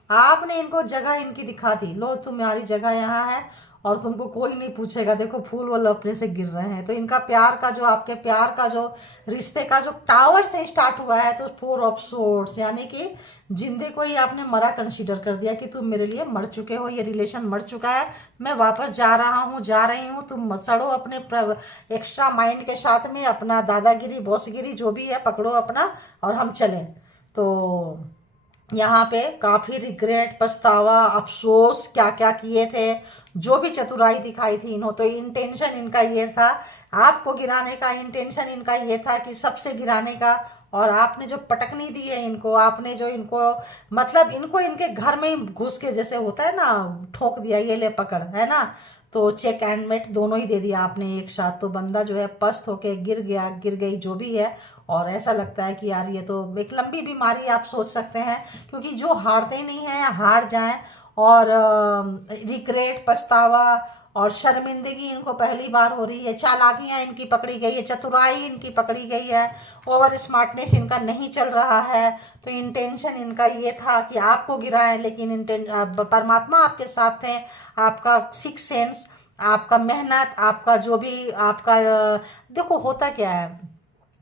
आपने इनको जगह इनकी दिखा दी, लो तुम्हारी जगह यहाँ है और तुमको कोई नहीं पूछेगा। देखो फूल वो अपने से गिर रहे हैं। तो इनका प्यार का जो, आपके प्यार का जो, रिश्ते का जो टावर से स्टार्ट हुआ है, तो 4 ऑफ सोर्ड्स, यानी कि जिंदे को ही आपने मरा कंसीडर कर दिया कि तुम मेरे लिए मर चुके हो, ये रिलेशन मर चुका है, मैं वापस जा रहा हूँ, जा रही हूँ। तुम सड़ो अपने एक्स्ट्रा माइंड के साथ में, अपना दादागिरी बॉसगिरी जो भी है पकड़ो अपना और हम चलें। तो यहाँ पे काफ़ी रिग्रेट, पछतावा, अफसोस, क्या क्या किए थे, जो भी चतुराई दिखाई थी इन्हों, तो इंटेंशन इनका ये था, आपको गिराने का इंटेंशन इनका ये था कि सबसे गिराने का। और आपने जो पटकनी दी है इनको, आपने जो इनको मतलब इनको इनके घर में ही घुस के, जैसे होता है ना, ठोक दिया, ये ले पकड़, है ना। तो चेक एंड मेट दोनों ही दे दिया आपने एक साथ। तो बंदा जो है पस्त होके गिर गया, गिर गई जो भी है। और ऐसा लगता है कि यार ये तो एक लंबी बीमारी आप सोच सकते हैं, क्योंकि जो हारते ही नहीं हैं हार जाएं। और रिग्रेट, पछतावा और शर्मिंदगी इनको पहली बार हो रही है। चालाकियां इनकी पकड़ी गई है, चतुराई इनकी पकड़ी गई है, ओवर स्मार्टनेस इनका नहीं चल रहा है। तो इंटेंशन इनका ये था कि आपको गिराएं, लेकिन परमात्मा आपके साथ थे। आपका सिक्स सेंस, आपका मेहनत, आपका जो भी आपका देखो होता क्या है,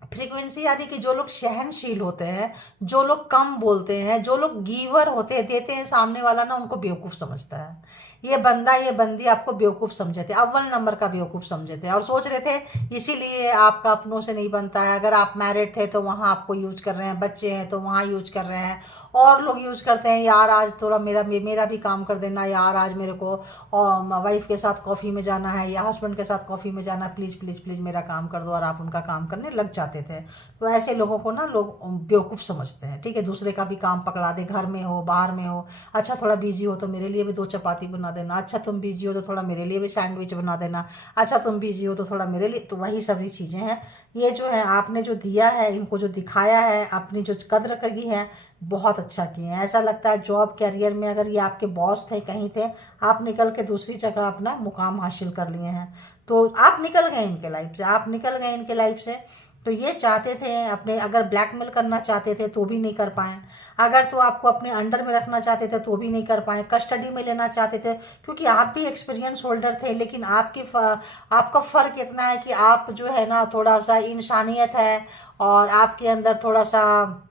फ्रीक्वेंसी, यानी कि जो लोग सहनशील होते हैं, जो लोग कम बोलते हैं, जो लोग गिवर होते हैं, देते हैं, सामने वाला ना उनको बेवकूफ़ समझता है। ये बंदा ये बंदी आपको बेवकूफ़ समझे थे, अव्वल नंबर का बेवकूफ़ समझे थे, और सोच रहे थे इसीलिए आपका अपनों से नहीं बनता है। अगर आप मैरिड थे तो वहाँ आपको यूज कर रहे हैं, बच्चे हैं तो वहाँ यूज कर रहे हैं, और लोग यूज करते हैं, यार आज थोड़ा मेरा भी काम कर देना, यार आज मेरे को वाइफ के साथ कॉफ़ी में जाना है या हस्बैंड के साथ कॉफ़ी में जाना है, प्लीज़ प्लीज़ प्लीज़ मेरा काम कर दो, और आप उनका काम करने लग जाते थे। तो ऐसे लोगों को ना लोग बेवकूफ़ समझते हैं, ठीक है। दूसरे का भी काम पकड़ा दे, घर में हो बाहर में हो, अच्छा थोड़ा बिजी हो तो मेरे लिए भी 2 चपाती बना देना, अच्छा तुम बिजी हो तो थोड़ा मेरे लिए भी सैंडविच बना देना, अच्छा तुम बिजी हो तो थोड़ा मेरे लिए। तो वही सभी चीज़ें हैं। ये जो है आपने जो दिया है, इनको जो दिखाया है, अपनी जो कद्र करी है, बहुत अच्छा किए हैं। ऐसा लगता है जॉब कैरियर में अगर ये आपके बॉस थे, कहीं थे, आप निकल के दूसरी जगह अपना मुकाम हासिल कर लिए हैं। तो आप निकल गए इनके लाइफ से, आप निकल गए इनके लाइफ से। तो ये चाहते थे अपने, अगर ब्लैकमेल करना चाहते थे तो भी नहीं कर पाए, अगर तो आपको अपने अंडर में रखना चाहते थे तो भी नहीं कर पाए, कस्टडी में लेना चाहते थे, क्योंकि आप भी एक्सपीरियंस होल्डर थे। लेकिन आपका फ़र्क इतना है कि आप जो है ना थोड़ा सा इंसानियत है, और आपके अंदर थोड़ा सा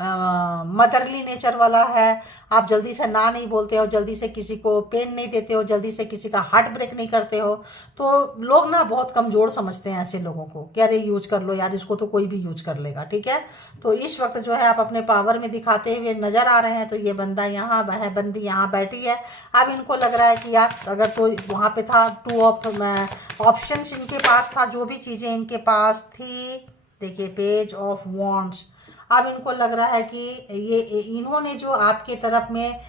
मदरली नेचर वाला है। आप जल्दी से ना नहीं बोलते हो, जल्दी से किसी को पेन नहीं देते हो, जल्दी से किसी का हार्ट ब्रेक नहीं करते हो। तो लोग ना बहुत कमज़ोर समझते हैं ऐसे लोगों को, कि अरे यूज कर लो यार, इसको तो कोई भी यूज कर लेगा, ठीक है। तो इस वक्त जो है आप अपने पावर में दिखाते हुए नज़र आ रहे हैं। तो ये बंदा यहाँ है, बंदी यहाँ बैठी है। अब इनको लग रहा है कि यार अगर तो वहाँ पे था 2 ऑफ ऑप्शन इनके पास था, जो भी चीज़ें इनके पास थी, देखिए पेज ऑफ वॉन्ड्स। अब इनको लग रहा है कि ये इन्होंने जो आपके तरफ में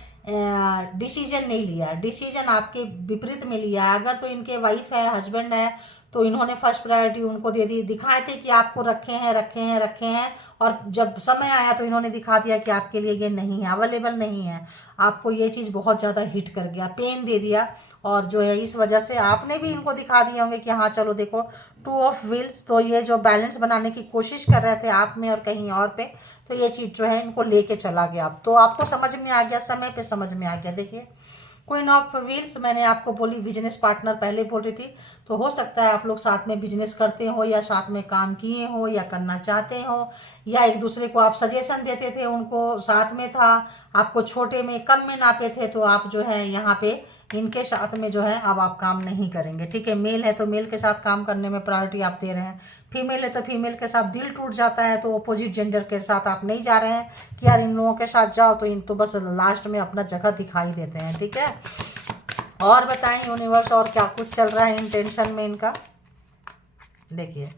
डिसीजन नहीं लिया, डिसीजन आपके विपरीत में लिया है। अगर तो इनके वाइफ है, हस्बैंड है, तो इन्होंने फर्स्ट प्रायोरिटी उनको दे दी, दिखाए थे कि आपको रखे हैं रखे हैं रखे हैं, और जब समय आया तो इन्होंने दिखा दिया कि आपके लिए ये नहीं है, अवेलेबल नहीं है। आपको ये चीज़ बहुत ज़्यादा हिट कर गया, पेन दे दिया, और जो है इस वजह से आपने भी इनको दिखा दिए होंगे कि हाँ चलो देखो 2 ऑफ व्हील्स। तो ये जो बैलेंस बनाने की कोशिश कर रहे थे आप में और कहीं और पे, तो ये चीज़ जो है इनको लेके चला गया। अब तो आपको समझ में आ गया, समय पे समझ में आ गया। देखिए क्वीन ऑफ व्हील्स, मैंने आपको बोली बिजनेस पार्टनर पहले बोल रही थी, तो हो सकता है आप लोग साथ में बिजनेस करते हो, या साथ में काम किए हो, या करना चाहते हो, या एक दूसरे को आप सजेशन देते थे, उनको साथ में था, आपको छोटे में कम में नापे थे। तो आप जो है यहाँ पे इनके साथ में जो है अब आप काम नहीं करेंगे, ठीक है। मेल है तो मेल के साथ काम करने में प्रायोरिटी आप दे रहे हैं, फीमेल है तो फीमेल के साथ दिल टूट जाता है, तो अपोजिट जेंडर के साथ आप नहीं जा रहे हैं कि यार इन लोगों के साथ जाओ, तो इन तो बस लास्ट में अपना जगह दिखाई देते हैं, ठीक है। और बताएं यूनिवर्स, और क्या कुछ चल रहा है इंटेंशन में इनका। देखिए,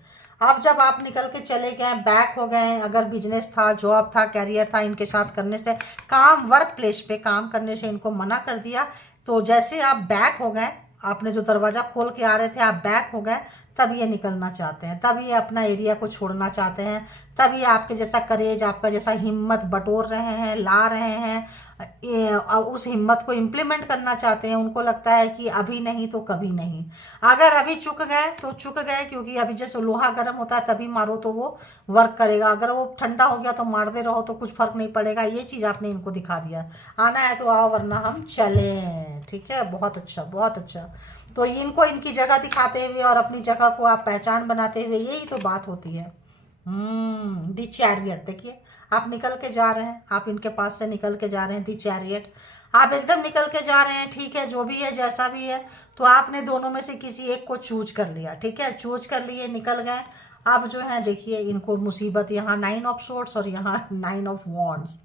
अब जब आप निकल के चले गए, बैक हो गए, अगर बिजनेस था, जॉब था, कैरियर था, इनके साथ करने से, काम, वर्क प्लेस पे काम करने से इनको मना कर दिया, तो जैसे आप बैक हो गए, आपने जो दरवाज़ा खोल के आ रहे थे, आप बैक हो गए, तब ये निकलना चाहते हैं, तब ये अपना एरिया को छोड़ना चाहते हैं, तब ये आपके जैसा करेज, आपका जैसा हिम्मत बटोर रहे हैं, ला रहे हैं, उस हिम्मत को इम्प्लीमेंट करना चाहते हैं। उनको लगता है कि अभी नहीं तो कभी नहीं, अगर अभी चुक गए तो चुक गए, क्योंकि अभी जैसे लोहा गर्म होता है तभी मारो तो वो वर्क करेगा, अगर वो ठंडा हो गया तो मारते रहो तो कुछ फर्क नहीं पड़ेगा। ये चीज़ आपने इनको दिखा दिया, आना है तो आओ वरना हम चले। ठीक है, बहुत अच्छा, बहुत अच्छा। तो इनको इनकी जगह दिखाते हुए और अपनी जगह को आप पहचान बनाते हुए, यही तो बात होती है। दी चैरियट, देखिए आप निकल के जा रहे हैं, आप इनके पास से निकल के जा रहे हैं, दी चैरियट, आप एकदम निकल के जा रहे हैं। ठीक है, जो भी है, जैसा भी है, तो आपने दोनों में से किसी एक को चूज कर लिया। ठीक है, चूज कर लिए, निकल गए। अब जो है देखिए, इनको मुसीबत, यहाँ 9 ऑफ सोर्ड्स और यहाँ 9 ऑफ वॉन्ड्स।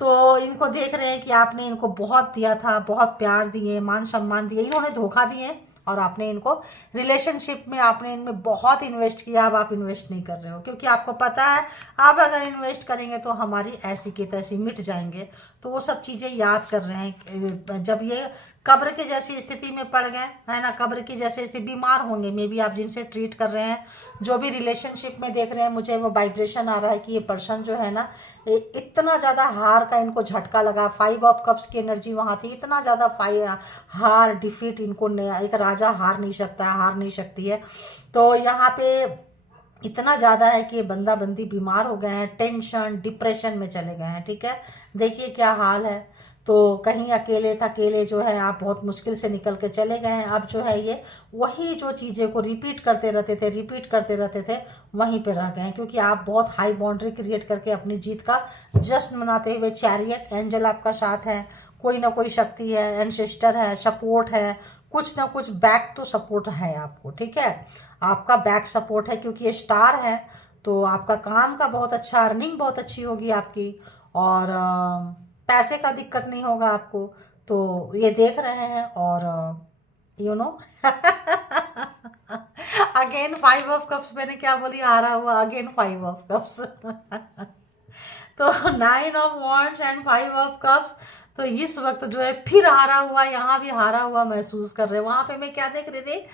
तो इनको देख रहे हैं कि आपने इनको बहुत दिया था, बहुत प्यार दिए, मान सम्मान दिए, इन्होंने धोखा दिए, और आपने इनको रिलेशनशिप में, आपने इनमें बहुत इन्वेस्ट किया, अब आप इन्वेस्ट नहीं कर रहे हो, क्योंकि आपको पता है आप अगर इन्वेस्ट करेंगे तो हमारी ऐसी की तैसी मिट जाएंगे। तो वो सब चीज़ें याद कर रहे हैं। जब ये कब्र की जैसी स्थिति में पड़ गए, है ना, कब्र की जैसी स्थिति, बीमार होंगे मे बी, आप जिनसे ट्रीट कर रहे हैं, जो भी रिलेशनशिप में देख रहे हैं, मुझे वो वाइब्रेशन आ रहा है कि ये पर्सन जो है ना, इतना ज़्यादा हार का इनको झटका लगा। 5 ऑफ कप्स की एनर्जी वहाँ थी, इतना ज़्यादा हार, डिफीट, इनको एक राजा हार नहीं सकता है, हार नहीं सकती है। तो यहाँ पे इतना ज़्यादा है कि ये बंदा बंदी बीमार हो गए हैं, टेंशन, डिप्रेशन में चले गए हैं। ठीक है, देखिए क्या हाल है। तो कहीं अकेले थकेले जो है आप बहुत मुश्किल से निकल के चले गए हैं। अब जो है ये वही जो चीज़ें को रिपीट करते रहते थे, वहीं पे रह गए हैं, क्योंकि आप बहुत हाई बाउंड्री क्रिएट करके अपनी जीत का जश्न मनाते हुए, चैरियट एंजल आपका साथ है, कोई ना कोई शक्ति है, एंसेस्टर है, सपोर्ट है, कुछ ना कुछ बैक तो सपोर्ट है आपको। ठीक है, आपका बैक सपोर्ट है, क्योंकि ये स्टार है, तो आपका काम का बहुत अच्छा, अर्निंग बहुत अच्छी होगी आपकी, और पैसे का दिक्कत नहीं होगा आपको। तो ये देख रहे हैं, और you know again 5 of cups, मैंने क्या बोली, हारा हुआ, अगेन 5 ऑफ कप्स तो 9 of wands and 5 of cups. तो इस वक्त जो है फिर हारा हुआ, यहाँ भी हारा हुआ महसूस कर रहे हैं। वहां पे मैं क्या देख रही थी,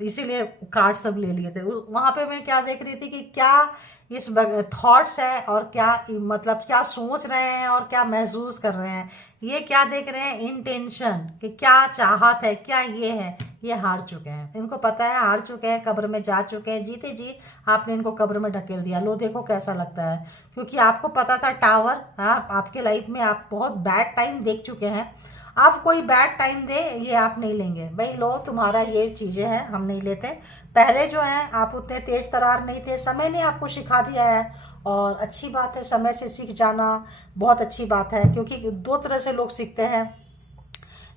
इसीलिए कार्ड सब ले लिए थे, वहां पे मैं क्या देख रही थी कि क्या इस थॉट्स है, और क्या मतलब क्या सोच रहे हैं और क्या महसूस कर रहे हैं, ये क्या देख रहे हैं, इंटेंशन, कि क्या चाहत है, क्या ये है। ये हार चुके हैं, इनको पता है हार चुके हैं, कब्र में जा चुके हैं, जीते जी आपने इनको कब्र में ढकेल दिया। लो देखो कैसा लगता है, क्योंकि आपको पता था टावर, हाँ, आपके लाइफ में आप बहुत बैड टाइम देख चुके हैं। आप कोई बैड टाइम दे, ये आप नहीं लेंगे भाई, लो तुम्हारा ये चीज़ें हैं, हम नहीं लेते। पहले जो है आप उतने तेज तरार नहीं थे, समय ने आपको सिखा दिया है, और अच्छी बात है, समय से सीख जाना बहुत अच्छी बात है, क्योंकि 2 तरह से लोग सीखते हैं,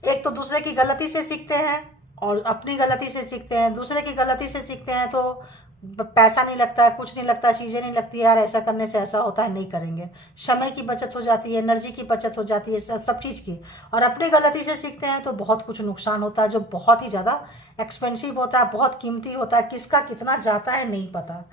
एक तो दूसरे की गलती से सीखते हैं, और अपनी गलती से सीखते हैं। दूसरे की गलती से सीखते हैं तो पैसा नहीं लगता है, कुछ नहीं लगता, चीज़ें नहीं लगती, यार ऐसा करने से ऐसा होता है, नहीं करेंगे। समय की बचत हो जाती है, एनर्जी की बचत हो जाती है, सब चीज़ की। और अपनी गलती से सीखते हैं तो बहुत कुछ नुकसान होता है, जो बहुत ही ज़्यादा एक्सपेंसिव होता है, बहुत कीमती होता है, किसका कितना जाता है नहीं पता।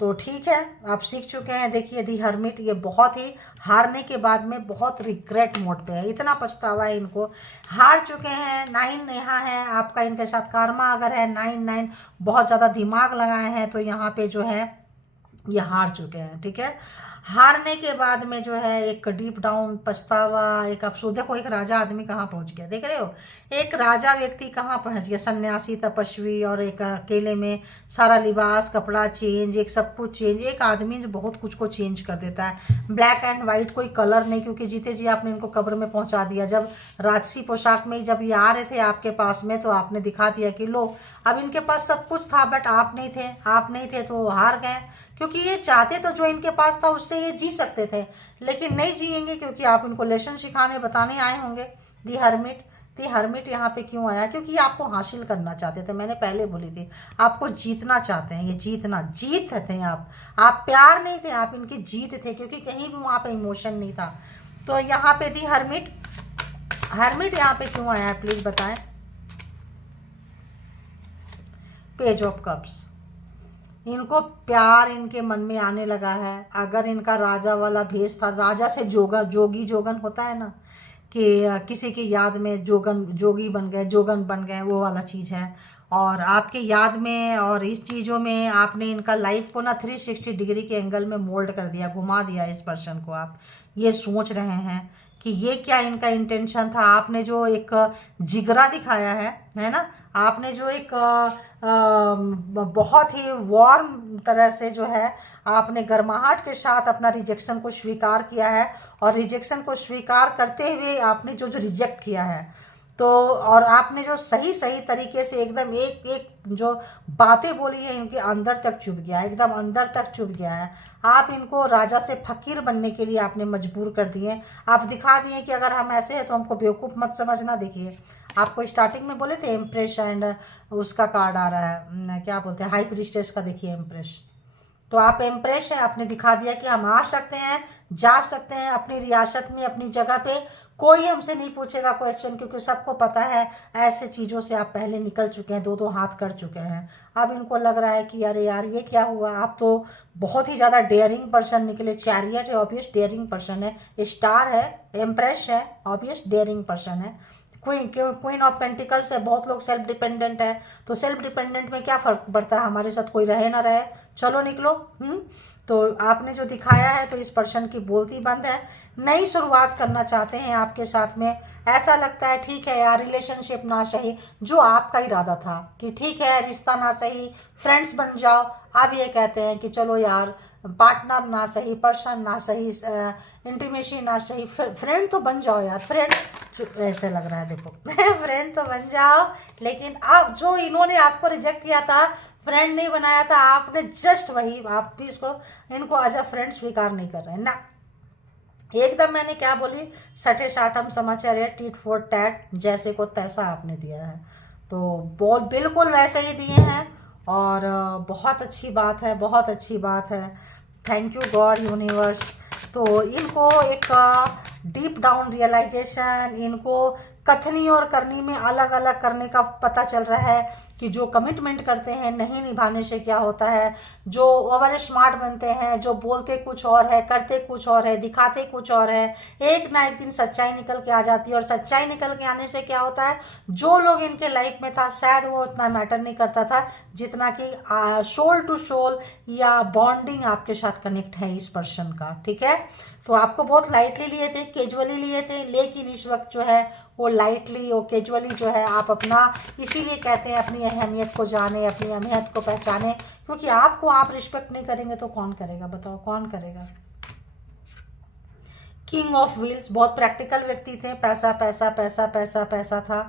तो ठीक है, आप सीख चुके हैं। देखिए दी हर्मिट, ये बहुत ही हारने के बाद में बहुत रिग्रेट मोड पे है, इतना पछतावा है इनको, हार चुके हैं। 9 यहाँ है आपका, इनके साथ कार्मा अगर है 9 बहुत ज़्यादा दिमाग लगाए हैं, तो यहाँ पे जो है ये हार चुके हैं। ठीक है, हारने के बाद में जो है एक डीप डाउन पछतावा, एक अफसोस। देखो एक राजा आदमी कहाँ पहुंच गया, देख रहे हो, एक राजा व्यक्ति कहाँ पहुंच गया, सन्यासी, तपस्वी, और एक अकेले में सारा लिबास, कपड़ा चेंज, एक सब कुछ चेंज। एक आदमी जो बहुत कुछ को चेंज कर देता है, ब्लैक एंड व्हाइट, कोई कलर नहीं, क्योंकि जीते जी आपने इनको कब्र में पहुंचा दिया। जब राजसी पोशाक में जब ये आ रहे थे आपके पास में, तो आपने दिखा दिया कि लो, अब इनके पास सब कुछ था, बट आप नहीं थे, तो हार गए। क्योंकि ये चाहते तो जो इनके पास था उससे ये जी सकते थे, लेकिन नहीं जिएंगे, क्योंकि आप इनको लेसन सिखाने, बताने आए होंगे। दी हर्मिट यहाँ पे क्यों आया, क्योंकि आपको हासिल करना चाहते थे, मैंने पहले बोली थी, आपको जीतना चाहते हैं, ये जीत थे आप प्यार नहीं थे, आप इनकी जीत थे, क्योंकि कहीं भी वहाँ पे इमोशन नहीं था। तो यहाँ पे दी हर्मिट यहाँ पे क्यों आया है, प्लीज बताएं। पेज ऑफ कप्स, इनको प्यार इनके मन में आने लगा है। अगर इनका राजा वाला भेष था, राजा से जोगी जोगन होता है ना, कि किसी की याद में जोगी बन गए, जोगन बन गए, वो वाला चीज़ है। और आपके याद में और इस चीज़ों में आपने इनका लाइफ को ना 360 डिग्री के एंगल में मोल्ड कर दिया, घुमा दिया इस पर्सन को। आप ये सोच रहे हैं कि ये क्या इनका इंटेंशन था। आपने जो एक जिगरा दिखाया है ना, आपने जो एक बहुत ही वार्म तरह से जो है आपने गर्माहट के साथ अपना रिजेक्शन को स्वीकार किया है, और रिजेक्शन को स्वीकार करते हुए आपने जो रिजेक्ट किया है, तो और आपने जो सही तरीके से एकदम एक एक जो बातें बोली है इनके अंदर तक चुभ गया है, एकदम अंदर तक चुभ गया है। आप इनको राजा से फकीर बनने के लिए आपने मजबूर कर दिए। आप दिखा दिए कि अगर हम ऐसे हैं तो हमको बेवकूफ़ मत समझना। देखिए, आपको स्टार्टिंग में बोले थे एम्प्रेस एंड उसका कार्ड आ रहा है, क्या बोलते हैं, हाई प्रीस्टेस का। देखिए एम्प्रेस, तो आप एम्प्रेस हैं, आपने दिखा दिया कि हम आ सकते हैं, जा सकते हैं अपनी रियासत में, अपनी जगह पे। कोई हमसे नहीं पूछेगा क्वेश्चन, क्योंकि सबको पता है ऐसे चीज़ों से आप पहले निकल चुके हैं, दो हाथ कर चुके हैं। अब इनको लग रहा है कि अरे यार ये क्या हुआ, आप तो बहुत ही ज़्यादा डेयरिंग पर्सन निकले। चैरियट है, ऑब्वियस डेयरिंग पर्सन है। स्टार है, एम्प्रेस है, ऑब्वियस डेयरिंग पर्सन है। क्वीन ऑफ पेंटिकल्स है, बहुत लोग सेल्फ डिपेंडेंट है। तो सेल्फ डिपेंडेंट में क्या फ़र्क पड़ता है, हमारे साथ कोई रहे ना रहे, चलो निकलो। तो आपने जो दिखाया है, तो इस पर्सन की बोलती बंद है। नई शुरुआत करना चाहते हैं आपके साथ में। ऐसा लगता है ठीक है यार, रिलेशनशिप ना सही, जो आपका इरादा था कि ठीक है रिश्ता ना सही, फ्रेंड्स बन जाओ। अब ये कहते हैं कि चलो यार, पार्टनर ना सही, पर्सन ना सही, इंटीमेसी ना सही, फ्रेंड तो बन जाओ यार, फ्रेंड ऐसे लग रहा है देखो फ्रेंड तो बन जाओ। लेकिन अब जो इन्होंने आपको रिजेक्ट किया था, फ्रेंड नहीं बनाया था, आपने जस्ट वही, आप भी इसको इनको एज अ फ्रेंड स्वीकार नहीं कर रहे हैं ना। एकदम मैंने क्या बोली, सटे साटम समाचार है, टीट फॉर टैट, जैसे को तैसा आपने दिया है। तो बोल बिल्कुल वैसे ही दिए हैं, और बहुत अच्छी बात है, बहुत अच्छी बात है। Thank you God universe. तो इनको एक डीप डाउन रियलाइजेशन, इनको कथनी और करनी में अलग अलग करने का पता चल रहा है कि जो कमिटमेंट करते हैं नहीं निभाने से क्या होता है, जो ओवर स्मार्ट बनते हैं, जो बोलते कुछ और है, करते कुछ और है, दिखाते कुछ और है, एक ना एक दिन सच्चाई निकल के आ जाती है। और सच्चाई निकल के आने से क्या होता है, जो लोग इनके लाइफ में था शायद वो उतना मैटर नहीं करता था जितना कि सोल टू सोल या बॉन्डिंग आपके साथ कनेक्ट है इस पर्सन का। ठीक है, तो आपको बहुत लाइटली लिए थे, कैजुअली लिए थे, लेकिन इस वक्त जो है वो लाइटली और कैजुअली जो है आप अपना, इसीलिए कहते हैं अपनी अहमियत को जाने, अपनी अहमियत को पहचाने। क्योंकि आपको आप रिस्पेक्ट नहीं करेंगे तो कौन करेगा, बताओ कौन करेगा। किंग ऑफ व्हील्स, बहुत प्रैक्टिकल व्यक्ति थे, पैसा पैसा पैसा पैसा पैसा था।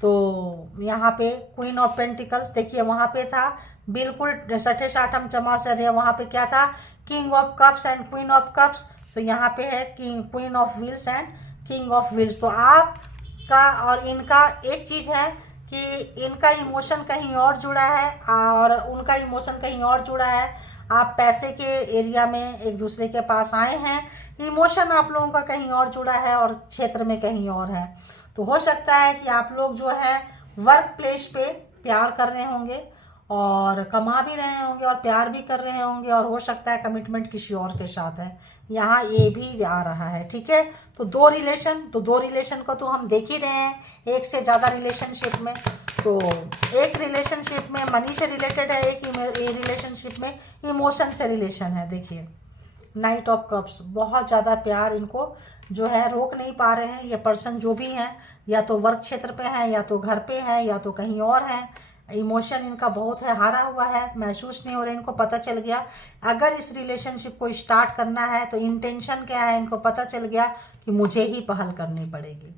तो यहाँ पे क्वीन ऑफ पेंटिकल्स, देखिए वहाँ पे था बिल्कुल सठे साठम चमा सर, वहाँ पे क्या था, king of cups and queen of cups. तो यहाँ पे है queen of wheels and king of wheels. तो आपका और इनका एक चीज़ है कि इनका इमोशन कहीं और जुड़ा है और उनका इमोशन कहीं और जुड़ा है। आप पैसे के एरिया में एक दूसरे के पास आए हैं, इमोशन आप लोगों का कहीं और जुड़ा है और क्षेत्र में कहीं और है। तो हो सकता है कि आप लोग जो है वर्क प्लेस पे प्यार कर रहे होंगे और कमा भी रहे होंगे और प्यार भी कर रहे होंगे, और हो सकता है कमिटमेंट किसी और के साथ है, यहाँ ये भी आ रहा है। ठीक है, तो दो रिलेशन को तो हम देख ही रहे हैं, एक से ज़्यादा रिलेशनशिप में। तो एक रिलेशनशिप में मनी से रिलेटेड है, एक रिलेशनशिप में इमोशन से रिलेशन है। देखिए नाइट ऑफ कप्स, बहुत ज़्यादा प्यार इनको जो है रोक नहीं पा रहे हैं। ये पर्सन जो भी हैं, या तो वर्क क्षेत्र पे हैं, या तो घर पे हैं, या तो कहीं और हैं। इमोशन इनका बहुत है, हारा हुआ है, महसूस नहीं हो रहा। इनको पता चल गया अगर इस रिलेशनशिप को स्टार्ट करना है तो इंटेंशन क्या है, इनको पता चल गया कि मुझे ही पहल करनी पड़ेगी,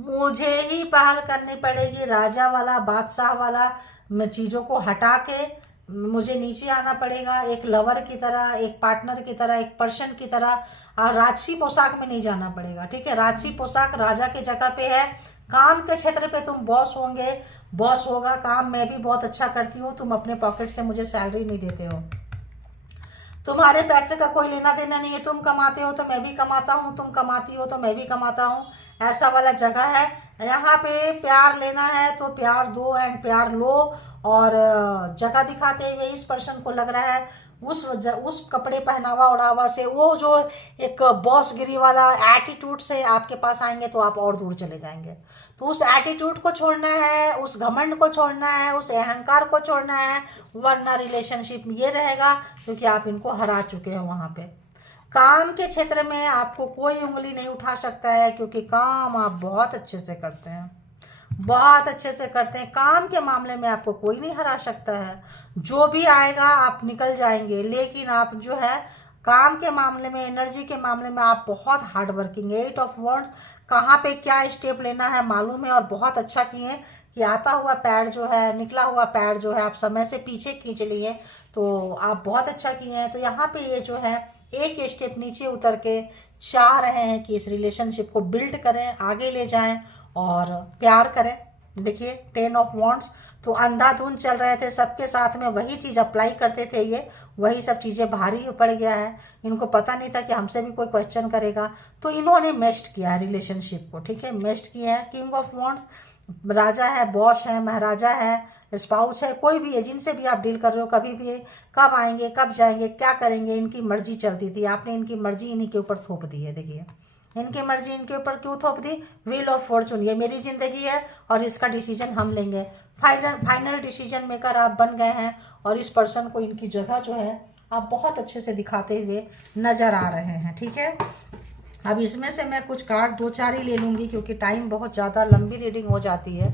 मुझे ही पहल करनी पड़ेगी। राजा वाला, बादशाह वाला चीज़ों को हटा के मुझे नीचे आना पड़ेगा, एक लवर की तरह, एक पार्टनर की तरह, एक पर्सन की तरह। और राजसी पोशाक में नहीं जाना पड़ेगा। ठीक है, राजसी पोशाक राजा के जगह पे है। काम के क्षेत्र पे तुम बॉस होंगे, बॉस होगा, काम मैं भी बहुत अच्छा करती हूँ, तुम अपने पॉकेट से मुझे सैलरी नहीं देते हो। तुम्हारे पैसे का कोई लेना देना नहीं है, तुम कमाते हो तो मैं भी कमाता हूँ, तुम कमाती हो तो मैं भी कमाता हूँ, ऐसा वाला जगह है। यहाँ पे प्यार लेना है तो प्यार दो एंड प्यार लो। और जगह दिखाते हुए इस पर्सन को लग रहा है उस कपड़े पहनावा ओढ़ावा से, वो जो एक बॉसगिरी वाला एटीट्यूड से आपके पास आएंगे तो आप और दूर चले जाएंगे। तो उस एटीट्यूड को छोड़ना है, उस घमंड को छोड़ना है, उस अहंकार को छोड़ना है, वरना रिलेशनशिप ये रहेगा क्योंकि आप इनको हरा चुके हो। वहाँ पे काम के क्षेत्र में आपको कोई उंगली नहीं उठा सकता है क्योंकि काम आप बहुत अच्छे से करते हैं, बहुत अच्छे से करते हैं। काम के मामले में आपको कोई नहीं हरा सकता है, जो भी आएगा आप निकल जाएंगे। लेकिन आप जो है काम के मामले में, एनर्जी के मामले में आप बहुत हार्ड वर्किंग है। 8 ऑफ वॉन्ड्स, कहाँ पे क्या स्टेप लेना है मालूम है, और बहुत अच्छा किए कि आता हुआ पैर जो है, निकला हुआ पैर जो है आप समय से पीछे खींच लिए, तो आप बहुत अच्छा किए हैं। तो यहाँ पे ये जो है एक स्टेप नीचे उतर के चाह रहे हैं कि इस रिलेशनशिप को बिल्ड करें, आगे ले जाएं और प्यार करें। देखिए 10 ऑफ वॉन्ड्स, तो अंधाधुंध चल रहे थे, सबके साथ में वही चीज़ अप्लाई करते थे, ये वही सब चीज़ें भारी पड़ गया है। इनको पता नहीं था कि हमसे भी कोई क्वेश्चन करेगा, तो इन्होंने मेस्ट किया है रिलेशनशिप को। ठीक है, मेस्ट किया है। किंग ऑफ वॉन्ड्स, राजा है, बॉस है, महाराजा है, स्पाउस है, कोई भी है, जिनसे भी आप डील कर रहे हो, कभी भी कब आएंगे, कब जाएंगे, क्या करेंगे, इनकी मर्जी चलती थी। आपने इनकी मर्जी इन्हीं के ऊपर थोप दी है। देखिए इनकी मर्जी इनके ऊपर क्यों थोप दी? व्हील ऑफ फॉर्चून, ये मेरी जिंदगी है और इसका डिसीजन हम लेंगे। फाइनल डिसीजन मेकर आप बन गए हैं और इस पर्सन को इनकी जगह जो है आप बहुत अच्छे से दिखाते हुए नजर आ रहे हैं। ठीक है, अब इसमें से मैं कुछ कार्ड 2-4 ही ले लूँगी क्योंकि टाइम बहुत ज़्यादा लंबी रीडिंग हो जाती है।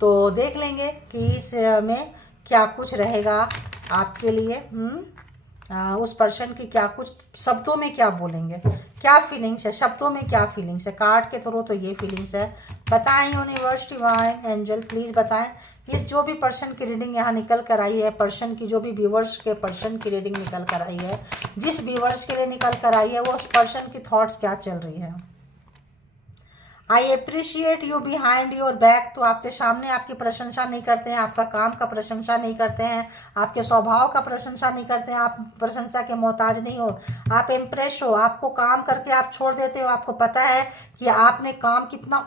तो देख लेंगे कि इस में क्या कुछ रहेगा आपके लिए। उस पर्सन की क्या कुछ शब्दों में क्या बोलेंगे, क्या फीलिंग्स है, शब्दों में क्या फीलिंग्स है। कार्ड के थ्रू तो ये फीलिंग्स है। बताएं यूनिवर्स, डिवाइन एंजल, प्लीज़ बताएं इस जो भी पर्सन की रीडिंग यहाँ निकल कर आई है, पर्सन की जो भी व्यूवर्स के पर्सन की रीडिंग निकल कर आई है, जिस व्यूवर्स के लिए निकल कर आई है, वो उस पर्सन की थॉट्स क्या चल रही है। I appreciate you behind your back, तो आपके सामने आपकी प्रशंसा नहीं करते हैं, आपका काम का प्रशंसा नहीं करते हैं, आपके स्वभाव का प्रशंसा नहीं करते हैं, आप प्रशंसा के मोहताज नहीं हो, आप इम्प्रेस हो, आपको काम करके आप छोड़ देते हो। आपको पता है कि आपने काम कितना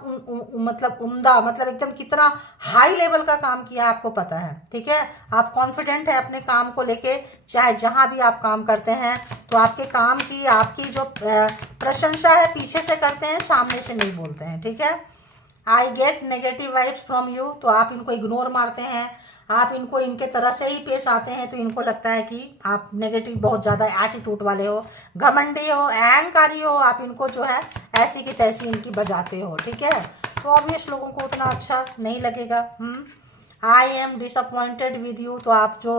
मतलब उम्दा, मतलब एकदम कितना हाई लेवल का काम किया, आपको पता है। ठीक है, आप कॉन्फिडेंट है अपने काम को लेके, चाहे जहाँ भी आप काम करते हैं तो आपके काम की, आपकी जो प्रशंसा है पीछे से करते हैं, सामने से नहीं बोलते हैं। ठीक है, I get negative vibes from you, तो आप इनको इग्नोर मारते हैं, आप इनको इनके तरह से ही पेश आते हैं, तो इनको लगता है कि आप नेगेटिव बहुत ज़्यादा एटीट्यूड वाले हो, घमंडी हो, अहंकारी हो, आप इनको जो है ऐसी की तैसी इनकी बजाते हो। ठीक है, तो ऑब्वियस लोगों को उतना अच्छा नहीं लगेगा। I am disappointed with you, तो आप जो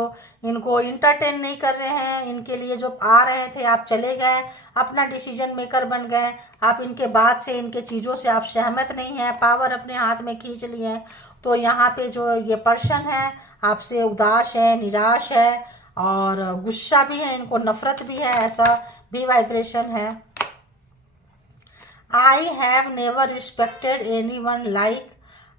इनको इंटरटेन नहीं कर रहे हैं, इनके लिए जो आ रहे थे आप चले गए, अपना डिसीजन मेकर बन गए, आप इनके बात से, इनके चीज़ों से आप सहमत नहीं हैं, पावर अपने हाथ में खींच लिए हैं। तो यहाँ पे जो ये पर्सन है आपसे उदास है, निराश है और गुस्सा भी है, इनको नफरत भी है, ऐसा भी वाइब्रेशन है। I have never respected any one like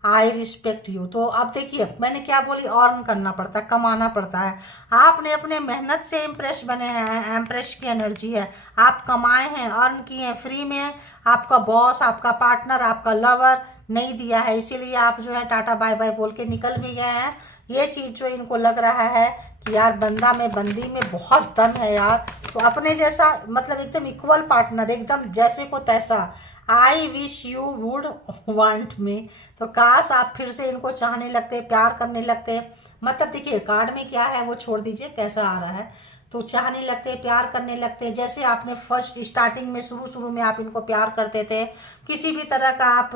I respect you, तो अब देखिए मैंने क्या बोली, अर्न करना पड़ता है, कमाना पड़ता है। आपने अपने मेहनत से इम्प्रेस बने हैं, इम्प्रेस की एनर्जी है, आप कमाए हैं, अर्न किए हैं, फ्री में आपका बॉस, आपका पार्टनर, आपका लवर नहीं दिया है, इसीलिए आप जो है टाटा बाय बाय बोल के निकल भी गए हैं। ये चीज़ जो इनको लग रहा है कि यार बंदा में, बंदी में बहुत दम है यार, तो अपने जैसा मतलब एकदम इक्वल पार्टनर, एकदम जैसे को तैसा। आई wish you would want me, तो काश आप फिर से इनको चाहने लगते, प्यार करने लगते। मतलब देखिए कार्ड में क्या है वो छोड़ दीजिए कैसा आ रहा है, तो चाहने लगते, प्यार करने लगते, जैसे आपने फर्स्ट स्टार्टिंग में शुरू में आप इनको प्यार करते थे, किसी भी तरह का आप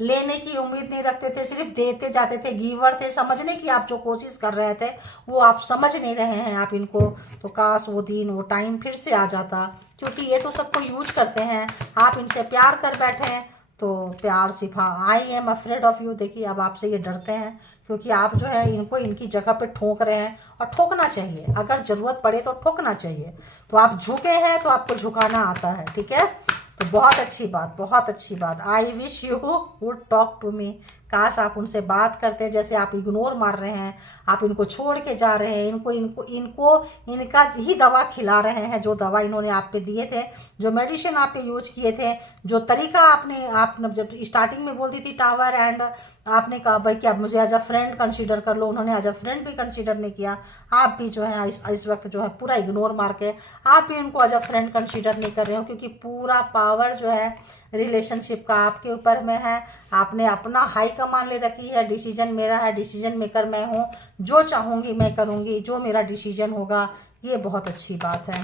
लेने की उम्मीद नहीं रखते थे, सिर्फ देते जाते थे, गिवर थे। समझने की आप जो कोशिश कर रहे थे वो आप समझ नहीं रहे हैं आप इनको, तो काश वो दिन, वो टाइम फिर से आ जाता, क्योंकि ये तो सबको यूज करते हैं। आप इनसे प्यार कर बैठे हैं तो प्यार सिफा। I am afraid of you, देखिए अब आपसे ये डरते हैं क्योंकि आप जो है इनको इनकी जगह पे ठोक रहे हैं, और ठोकना चाहिए, अगर ज़रूरत पड़े तो ठोकना चाहिए। तो आप झुके हैं तो आपको झुकाना आता है। ठीक है, तो बहुत अच्छी बात, बहुत अच्छी बात। I wish you would talk to me, काश आप उनसे बात करते, जैसे आप इग्नोर मार रहे हैं, आप इनको छोड़ के जा रहे हैं, इनको इनको इनको इनका ही दवा खिला रहे हैं, जो दवा इन्होंने आप पे दिए थे, जो मेडिसिन आप पे यूज किए थे, जो तरीका आपने जब स्टार्टिंग में बोलती थी टावर एंड आपने कहा भाई कि आप मुझे एज अ फ्रेंड कंसीडर कर लो, उन्होंने एज अ फ्रेंड भी कंसीडर नहीं किया। आप भी जो है इस वक्त जो है पूरा इग्नोर मार के आप भी उनको एज अ फ्रेंड कंसीडर नहीं कर रहे हो, क्योंकि पूरा पावर जो है रिलेशनशिप का आपके ऊपर में है। आपने अपना हाई कमान ले रखी है, डिसीजन मेरा है, डिसीजन मेकर मैं हूँ, जो चाहूँगी मैं करूँगी, जो मेरा डिसीजन होगा। ये बहुत अच्छी बात है।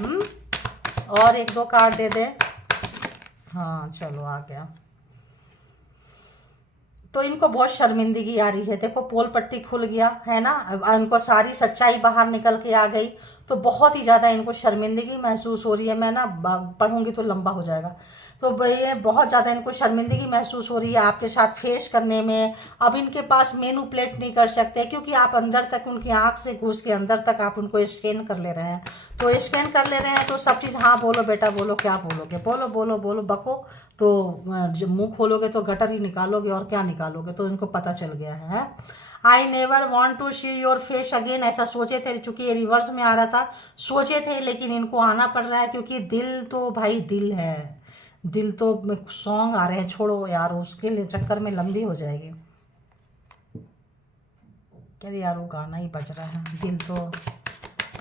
और एक दो कार्ड दे दे। हाँ चलो आ गया। तो इनको बहुत शर्मिंदगी आ रही है, देखो पोल पट्टी खुल गया है ना, इनको सारी सच्चाई बाहर निकल के आ गई, तो बहुत ही ज़्यादा इनको शर्मिंदगी महसूस हो रही है। मैं ना पढ़ूंगी तो लंबा हो जाएगा, तो ये बहुत ज़्यादा इनको शर्मिंदगी महसूस हो रही है आपके साथ फेस करने में। अब इनके पास मैनिपुलेट नहीं कर सकते, क्योंकि आप अंदर तक उनकी आँख से घुस के अंदर तक आप उनको स्कैन कर ले रहे हैं। तो स्कैन कर ले रहे हैं तो सब चीज़, हाँ बोलो बेटा बोलो, क्या बोलोगे, बोलो बोलो बोलो, बको तो जब मुंह खोलोगे तो गटर ही निकालोगे, और क्या निकालोगे। तो इनको पता चल गया है। I never want to see your face again, ऐसा सोचे थे, चूंकि ये रिवर्स में आ रहा था, सोचे थे, लेकिन इनको आना पड़ रहा है, क्योंकि दिल तो भाई दिल है, दिल तो सॉन्ग आ रहे हैं, छोड़ो यार, उसके लिए चक्कर में लंबी हो जाएगी। क्या यार वो गाना ही बज रहा है,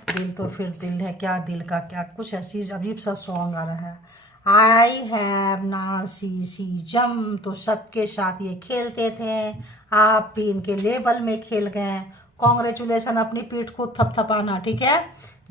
दिल तो फिर दिल है, क्या दिल का क्या, कुछ ऐसी अजीब सा सॉन्ग आ रहा है। आई हैव नार्सिसिज्म, तो सबके साथ ये खेलते थे, आप भी इनके लेवल में खेल गए। कॉन्ग्रेचुलेसन, अपनी पीठ को थपथपाना, ठीक है।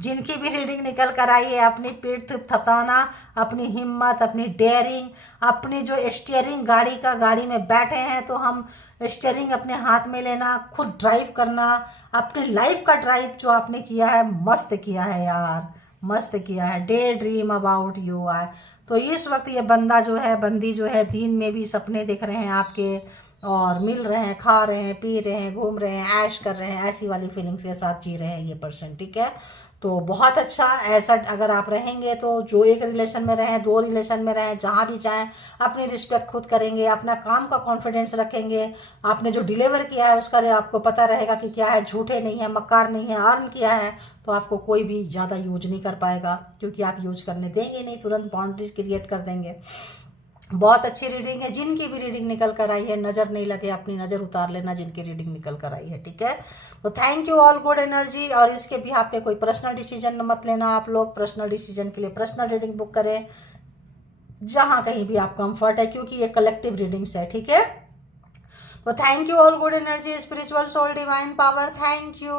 जिनकी भी रीडिंग निकल कर आई है, अपनी पीठ थपथपाना, अपनी हिम्मत, अपनी डेयरिंग, अपनी जो स्टीयरिंग गाड़ी में बैठे हैं, तो हम स्टीयरिंग अपने हाथ में लेना, खुद ड्राइव करना, अपनी लाइफ का ड्राइव जो आपने किया है, मस्त किया है यार, मस्त किया है। Day dream about you are, तो इस वक्त ये बंदी जो है दिन में भी सपने देख रहे हैं आपके, और मिल रहे हैं, खा रहे हैं, पी रहे हैं, घूम रहे हैं, ऐश कर रहे हैं, ऐसी वाली फीलिंग्स के साथ जी रहे हैं ये पर्सन, ठीक है। तो बहुत अच्छा, ऐसा अगर आप रहेंगे तो जो एक रिलेशन में रहें, दो रिलेशन में रहें, जहाँ भी जाएं, अपनी रिस्पेक्ट खुद करेंगे, अपना काम का कॉन्फिडेंस रखेंगे, आपने जो डिलीवर किया है उसका आपको पता रहेगा कि क्या है, झूठे नहीं है, मक्कार नहीं है, अर्न किया है, तो आपको कोई भी ज़्यादा यूज नहीं कर पाएगा, क्योंकि आप यूज करने देंगे नहीं, तुरंत बाउंड्रीज क्रिएट कर देंगे। बहुत अच्छी रीडिंग है। जिनकी भी रीडिंग निकल कर आई है, नज़र नहीं लगे, अपनी नज़र उतार लेना जिनकी रीडिंग निकल कर आई है, ठीक है। तो thank you all, good energy. और इसके भी आप पे कोई पर्सनल डिसीजन मत लेना, आप लोग पर्सनल डिसीजन के लिए पर्सनल रीडिंग बुक करें, जहां कहीं भी आप कंफर्ट है, क्योंकि ये कलेक्टिव रीडिंग्स है, ठीक है। तो thank you all, good energy, spiritual soul, divine power, thank you.